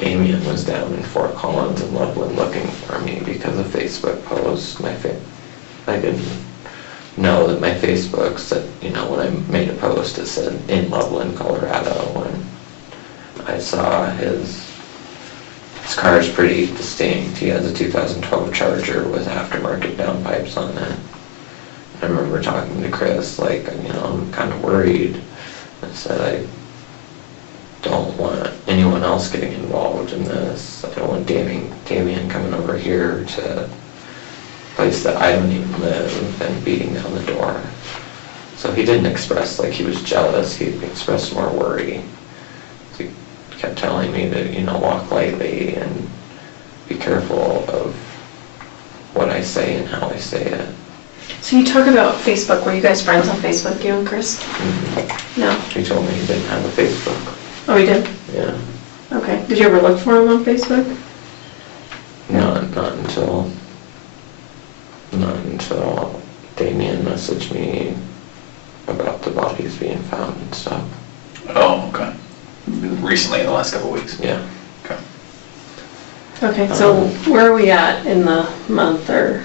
Damien was down in Fort Collins and Loveland looking for me because of Facebook posts. I didn't know that my Facebook said, when I made a post, it said in Loveland, Colorado, and I saw his car is pretty distinct. He has a 2012 Charger with aftermarket downpipes on it. I remember talking to Chris, I'm kind of worried. I said, I don't want anyone else getting involved in this. I don't want Damien coming over here to place that I don't even live and beating down the door. So he didn't express like he was jealous, he expressed more worry. He kept telling me to, walk lightly and be careful of what I say and how I say it. So you talk about Facebook. Were you guys friends on Facebook, you and Chris? Mm-hmm. No. He told me he didn't have a Facebook. Oh, he did? Yeah. Okay. Did you ever look for him on Facebook? Not until Damien messaged me about the bodies being found and stuff. Oh, okay. Recently, in the last couple of weeks? Yeah. Okay. Okay, so where are we at in the month or?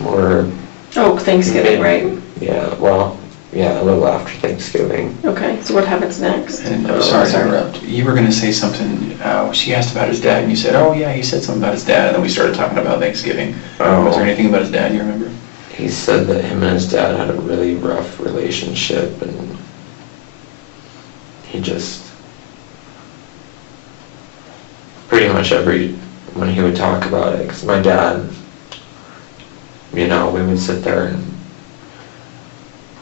We're... Oh, Thanksgiving, right? Yeah, well, yeah, a little after Thanksgiving. Okay, so what happens next? And I'm sorry to interrupt. You were going to say something, she asked about his dad, and you said, oh yeah, he said something about his dad, and then we started talking about Thanksgiving. Was there anything about his dad you remember? He said that him and his dad had a really rough relationship, and he just... pretty much when he would talk about it, because my dad, we would sit there and...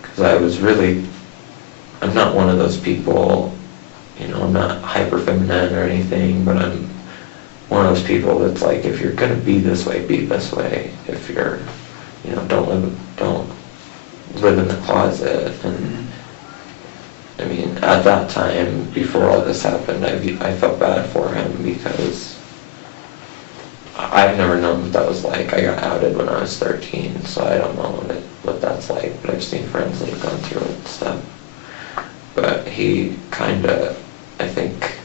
because I'm not one of those people, I'm not hyper feminine or anything, but I'm one of those people that's like, if you're gonna be this way, be this way. If you're, don't live in the closet. And I mean, at that time, before all this happened, I felt bad for him because I've never known what that was like. I got outed when I was 13, so I don't know what that's like, but I've seen friends that have gone through it and stuff. But he kind of, I think,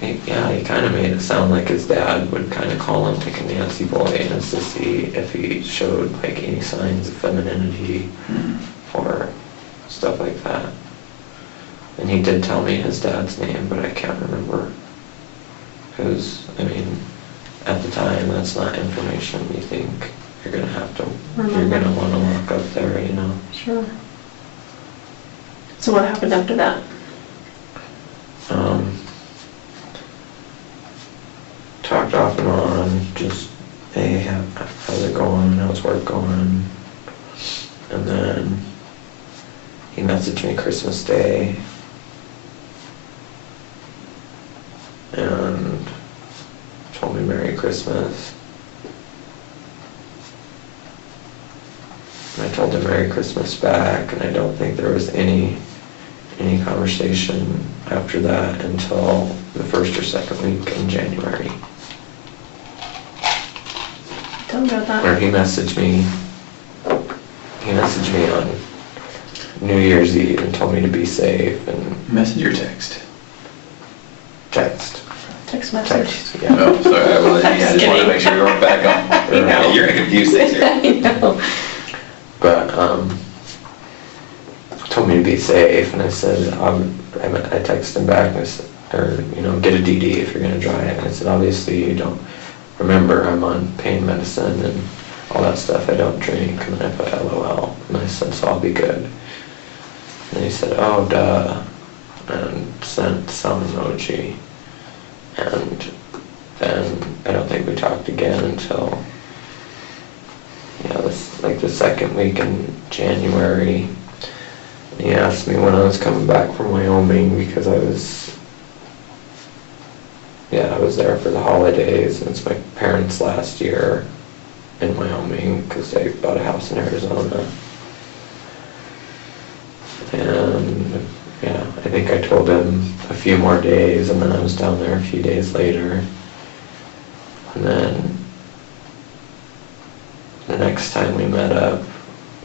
he kind of made it sound like his dad would kind of call him like a Nancy boy, and to see if he showed like any signs of femininity or stuff like that. And he did tell me his dad's name, but I can't remember. Because, I mean, at the time, that's not information you think you're going to have to, you're going to want to look up there, Sure. So what happened after that? Talked off and on, just, hey, how's it going, how's work going? And then he messaged me Christmas Day and told me Merry Christmas. And I told him Merry Christmas back, and I don't think there was any conversation after that until the first or second week in January. Tell me about that. Where he messaged me on New Year's Eve and told me to be safe and... Message or text? Text. Text message. Text, yeah. Oh, sorry, I just wanted to make sure we weren't back on. know. You're going to confuse things here. I know. But, told me to be safe, and I said, I texted him back, and I said, get a DD if you're going to drive. And I said, obviously you don't remember I'm on pain medicine and all that stuff. I don't drink. And then I put LOL. And I said, so I'll be good. And he said, oh, duh. And sent some emoji. And then I don't think we talked again until, the second week in January. He asked me when I was coming back from Wyoming because I was there for the holidays, and it's my parents' last year in Wyoming because they bought a house in Arizona. And I think I told him a few more days, and then I was down there a few days later. And then the next time we met up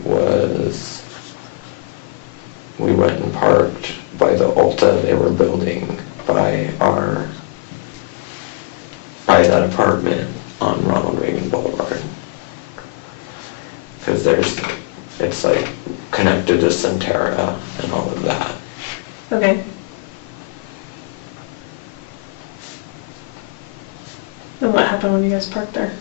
was we went and parked by the Ulta they were building by that apartment on Ronald Reagan Boulevard. Because it's like connected to Centera and all of that. Okay. And what happened when you guys parked there?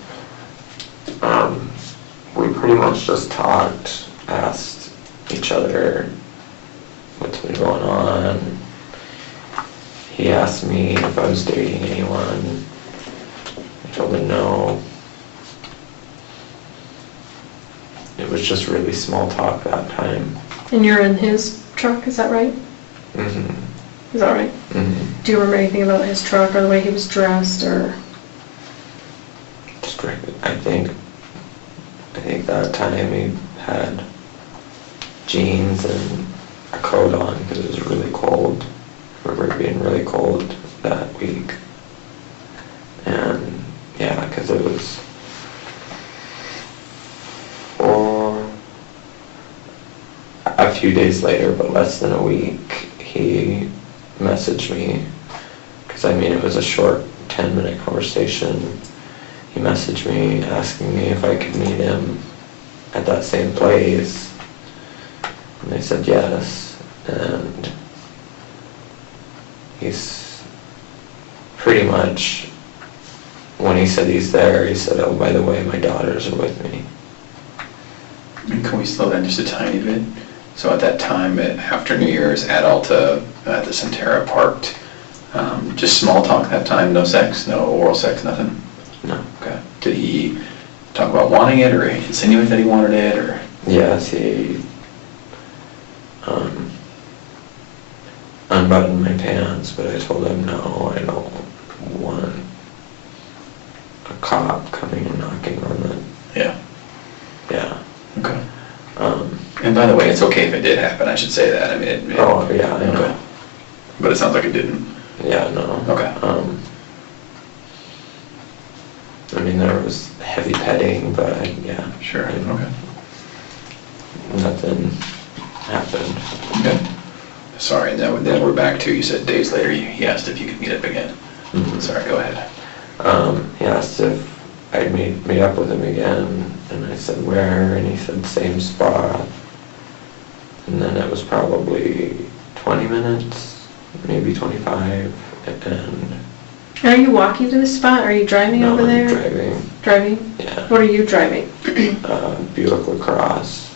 We pretty much just talked, asked each other what's been going on. He asked me if I was dating anyone. I told him no. was just really small talk that time. And you're in his truck, is that right? Mm-hmm. Is that right? Mm-hmm. Do you remember anything about his truck or the way he was dressed or? Just I think that time he had jeans and a coat on because it was really cold. I remember it being really cold that week. And yeah, because it was a few days later, but less than a week, he messaged me, because I mean it was a short 10-minute conversation. He messaged me asking me if I could meet him at that same place, and I said yes. And he's pretty much, when he said he's there, he said, oh, by the way, my daughters are with me. And can we slow down just a tiny bit? So at that time, after New Year's, at Alta, at the Centera, parked, just small talk that time, no sex, no oral sex, nothing? No. Okay. Did he talk about wanting it, or insinuate that he wanted it, or? Yes, he unbuttoned my pants, but I told him no, I don't want a cop coming and knocking on the... Yeah. Yeah. Okay. And by the way, it's okay if it did happen, I should say that. I mean, Oh, yeah, I know. Okay. But it sounds like it didn't. Yeah, no. Okay. I mean, there was heavy petting, but yeah. Sure, okay. Nothing happened. Okay. Sorry, and then we're back to, you said days later, he asked if you could meet up again. Mhm. Sorry, go ahead. He asked if I'd meet up with him again, and I said where, and he said same spot. And then it was probably 20 minutes, maybe 25, and... Are you walking to the spot? Are you driving over there? No, I'm driving. Driving? Yeah. What are you driving? Buick LaCrosse.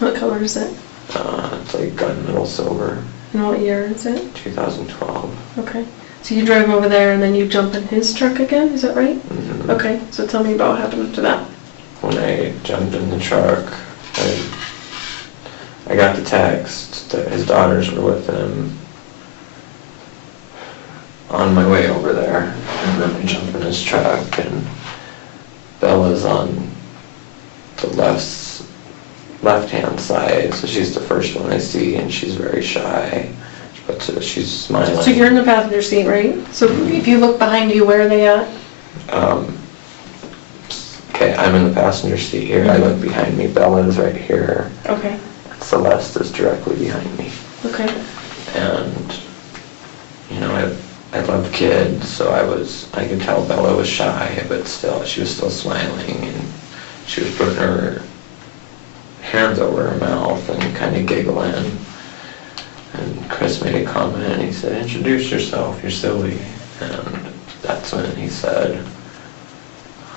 What color is it? It's like gunmetal silver. And what year is it? 2012. Okay. So you drive over there and then you jump in his truck again, is that right? Mhm. Okay, so tell me about what happened after that. When I jumped in the truck, I got the text that his daughters were with him on my way over there. And then I jump in his truck, and Bella's on the left-hand side, so she's the first one I see, and she's very shy. But she's smiling. So you're in the passenger seat, right? So if you look behind you, where are they at? Okay, I'm in the passenger seat here. I look behind me. Bella's right here. Okay. Celeste is directly behind me. Okay. And, you know, I love kids, so I could tell Bella was shy, but still, she was still smiling, and she was putting her hands over her mouth and kind of giggling. And Chris made a comment, and he said, introduce yourself, you're silly. And that's when he said,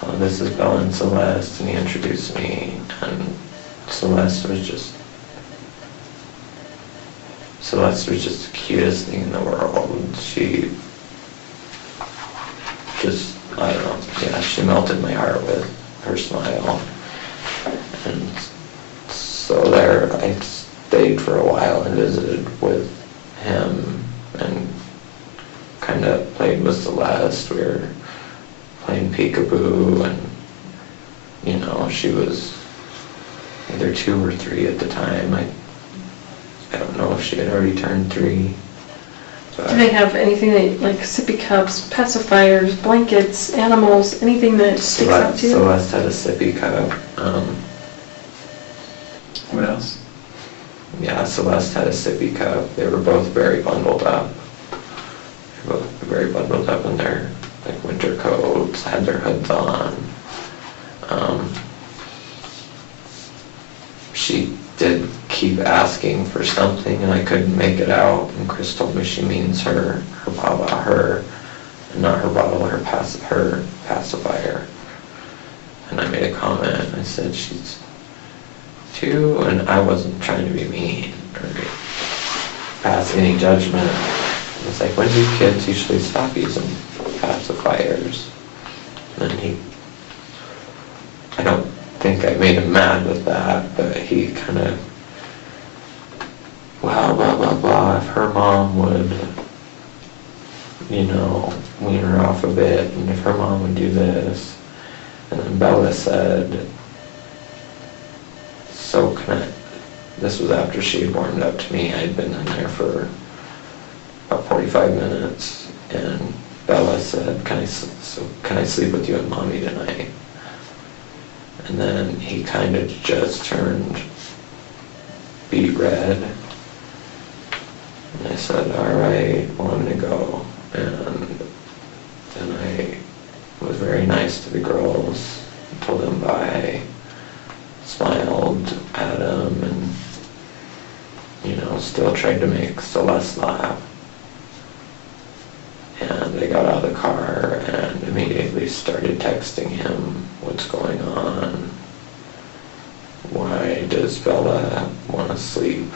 oh, this is Bella and Celeste, and he introduced me, and Celeste was just the cutest thing in the world. She just, I don't know, yeah, she melted my heart with her smile. And so there, I stayed for a while and visited with him and kind of played with Celeste. We were playing peekaboo, and, you know, she was either 2 or 3 at the time. I don't know if she had already turned 3. Do they have anything like sippy cups, pacifiers, blankets, animals, anything that sticks out to you? Celeste had a sippy cup. What else? Yeah, Celeste had a sippy cup. They were both very bundled up. They were both very bundled up in their like winter coats, had their hoods on. She did keep asking for something, and I couldn't make it out. And Chris told me she means her baba, not her bottle, her pacifier. And I made a comment. I said she's 2, and I wasn't trying to be mean or pass any judgment. It's like, when do kids usually stop using pacifiers? And then think I made him mad with that, but he kind of, well, blah, blah, blah, if her mom would, you know, wean her off a bit, and if her mom would do this. And then Bella said, so this was after she had warmed up to me. I had been in there for about 45 minutes, and Bella said, can I sleep with you and Mommy tonight? And then he kind of just turned beet red. And I said, all right, well, I'm gonna go. And then I was very nice to the girls, told them bye, smiled at them, and, you know, still tried to make Celeste laugh. And I got out of the car and immediately started texting him what's going on. Why does Bella want to sleep?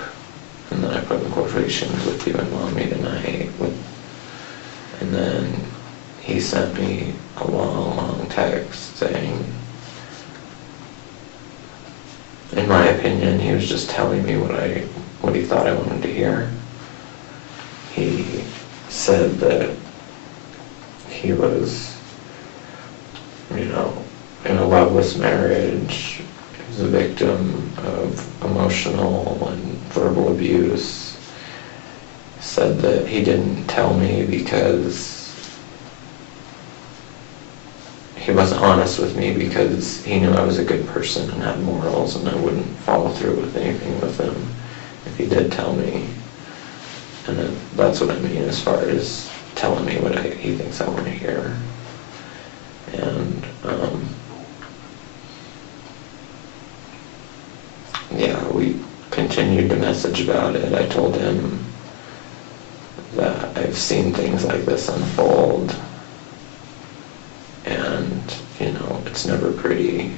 And then I put in quotations, with you and Mommy tonight. And then he sent me a long, long text saying, in my opinion, he was just telling me what he thought I wanted to hear. He said that he was, you know, in a loveless marriage. He was a victim of emotional and verbal abuse. Said that he didn't tell me because he wasn't honest with me, because he knew I was a good person and had morals, and I wouldn't follow through with anything with him if he did tell me. And then that's what I mean as far as telling me what he thinks I want to hear. And yeah, we continued to message about it. I told him that I've seen things like this unfold, and, you know, it's never pretty,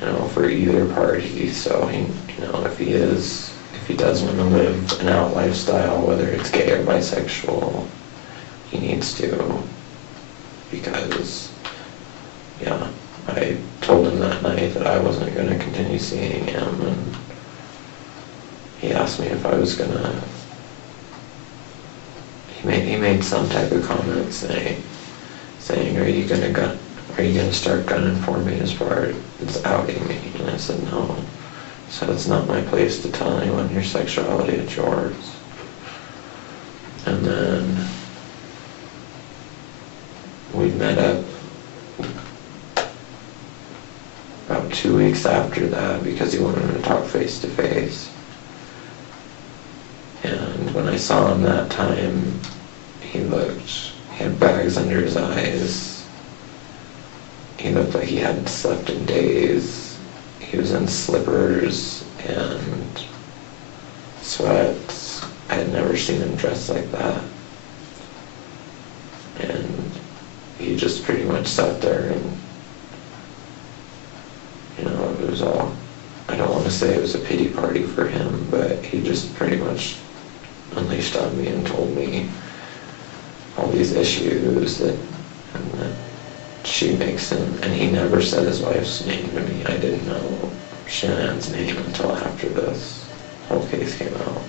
you know, for either party. So he, you know, if he does want to live an out lifestyle, whether it's gay or bisexual, he needs to, because, yeah, I told him that night that I wasn't going to continue seeing him, and he asked me if I was going to, he made some type of comment saying, are you gonna start gunning for me as far as outing me? And I said no. So it's not my place to tell anyone your sexuality, it's yours. And then we met up about 2 weeks after that because he wanted to talk face to face. And when I saw him that time, he had bags under his eyes. He looked like he hadn't slept in days. He was in slippers and sweats. I had never seen him dressed like that. And he just pretty much sat there and, you know, it was all, I don't want to say it was a pity party for him, but he just pretty much unleashed on me and told me all these issues that she makes him, and he never said his wife's name to me. I didn't know Shannon's name until after this whole case came out.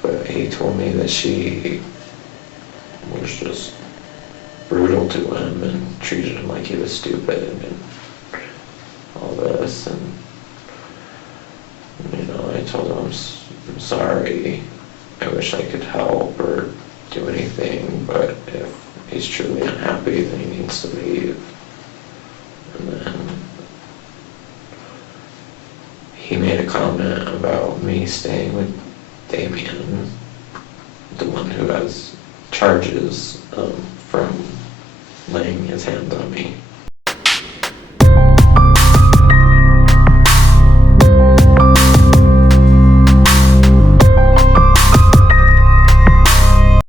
But he told me that she was just brutal to him and treated him like he was stupid and all this, and you know, I told him I'm sorry, I wish I could help or do anything, but if he's truly unhappy, then he needs to leave. And then he made a comment about me staying with Damien, the one who has charges from laying his hands on me.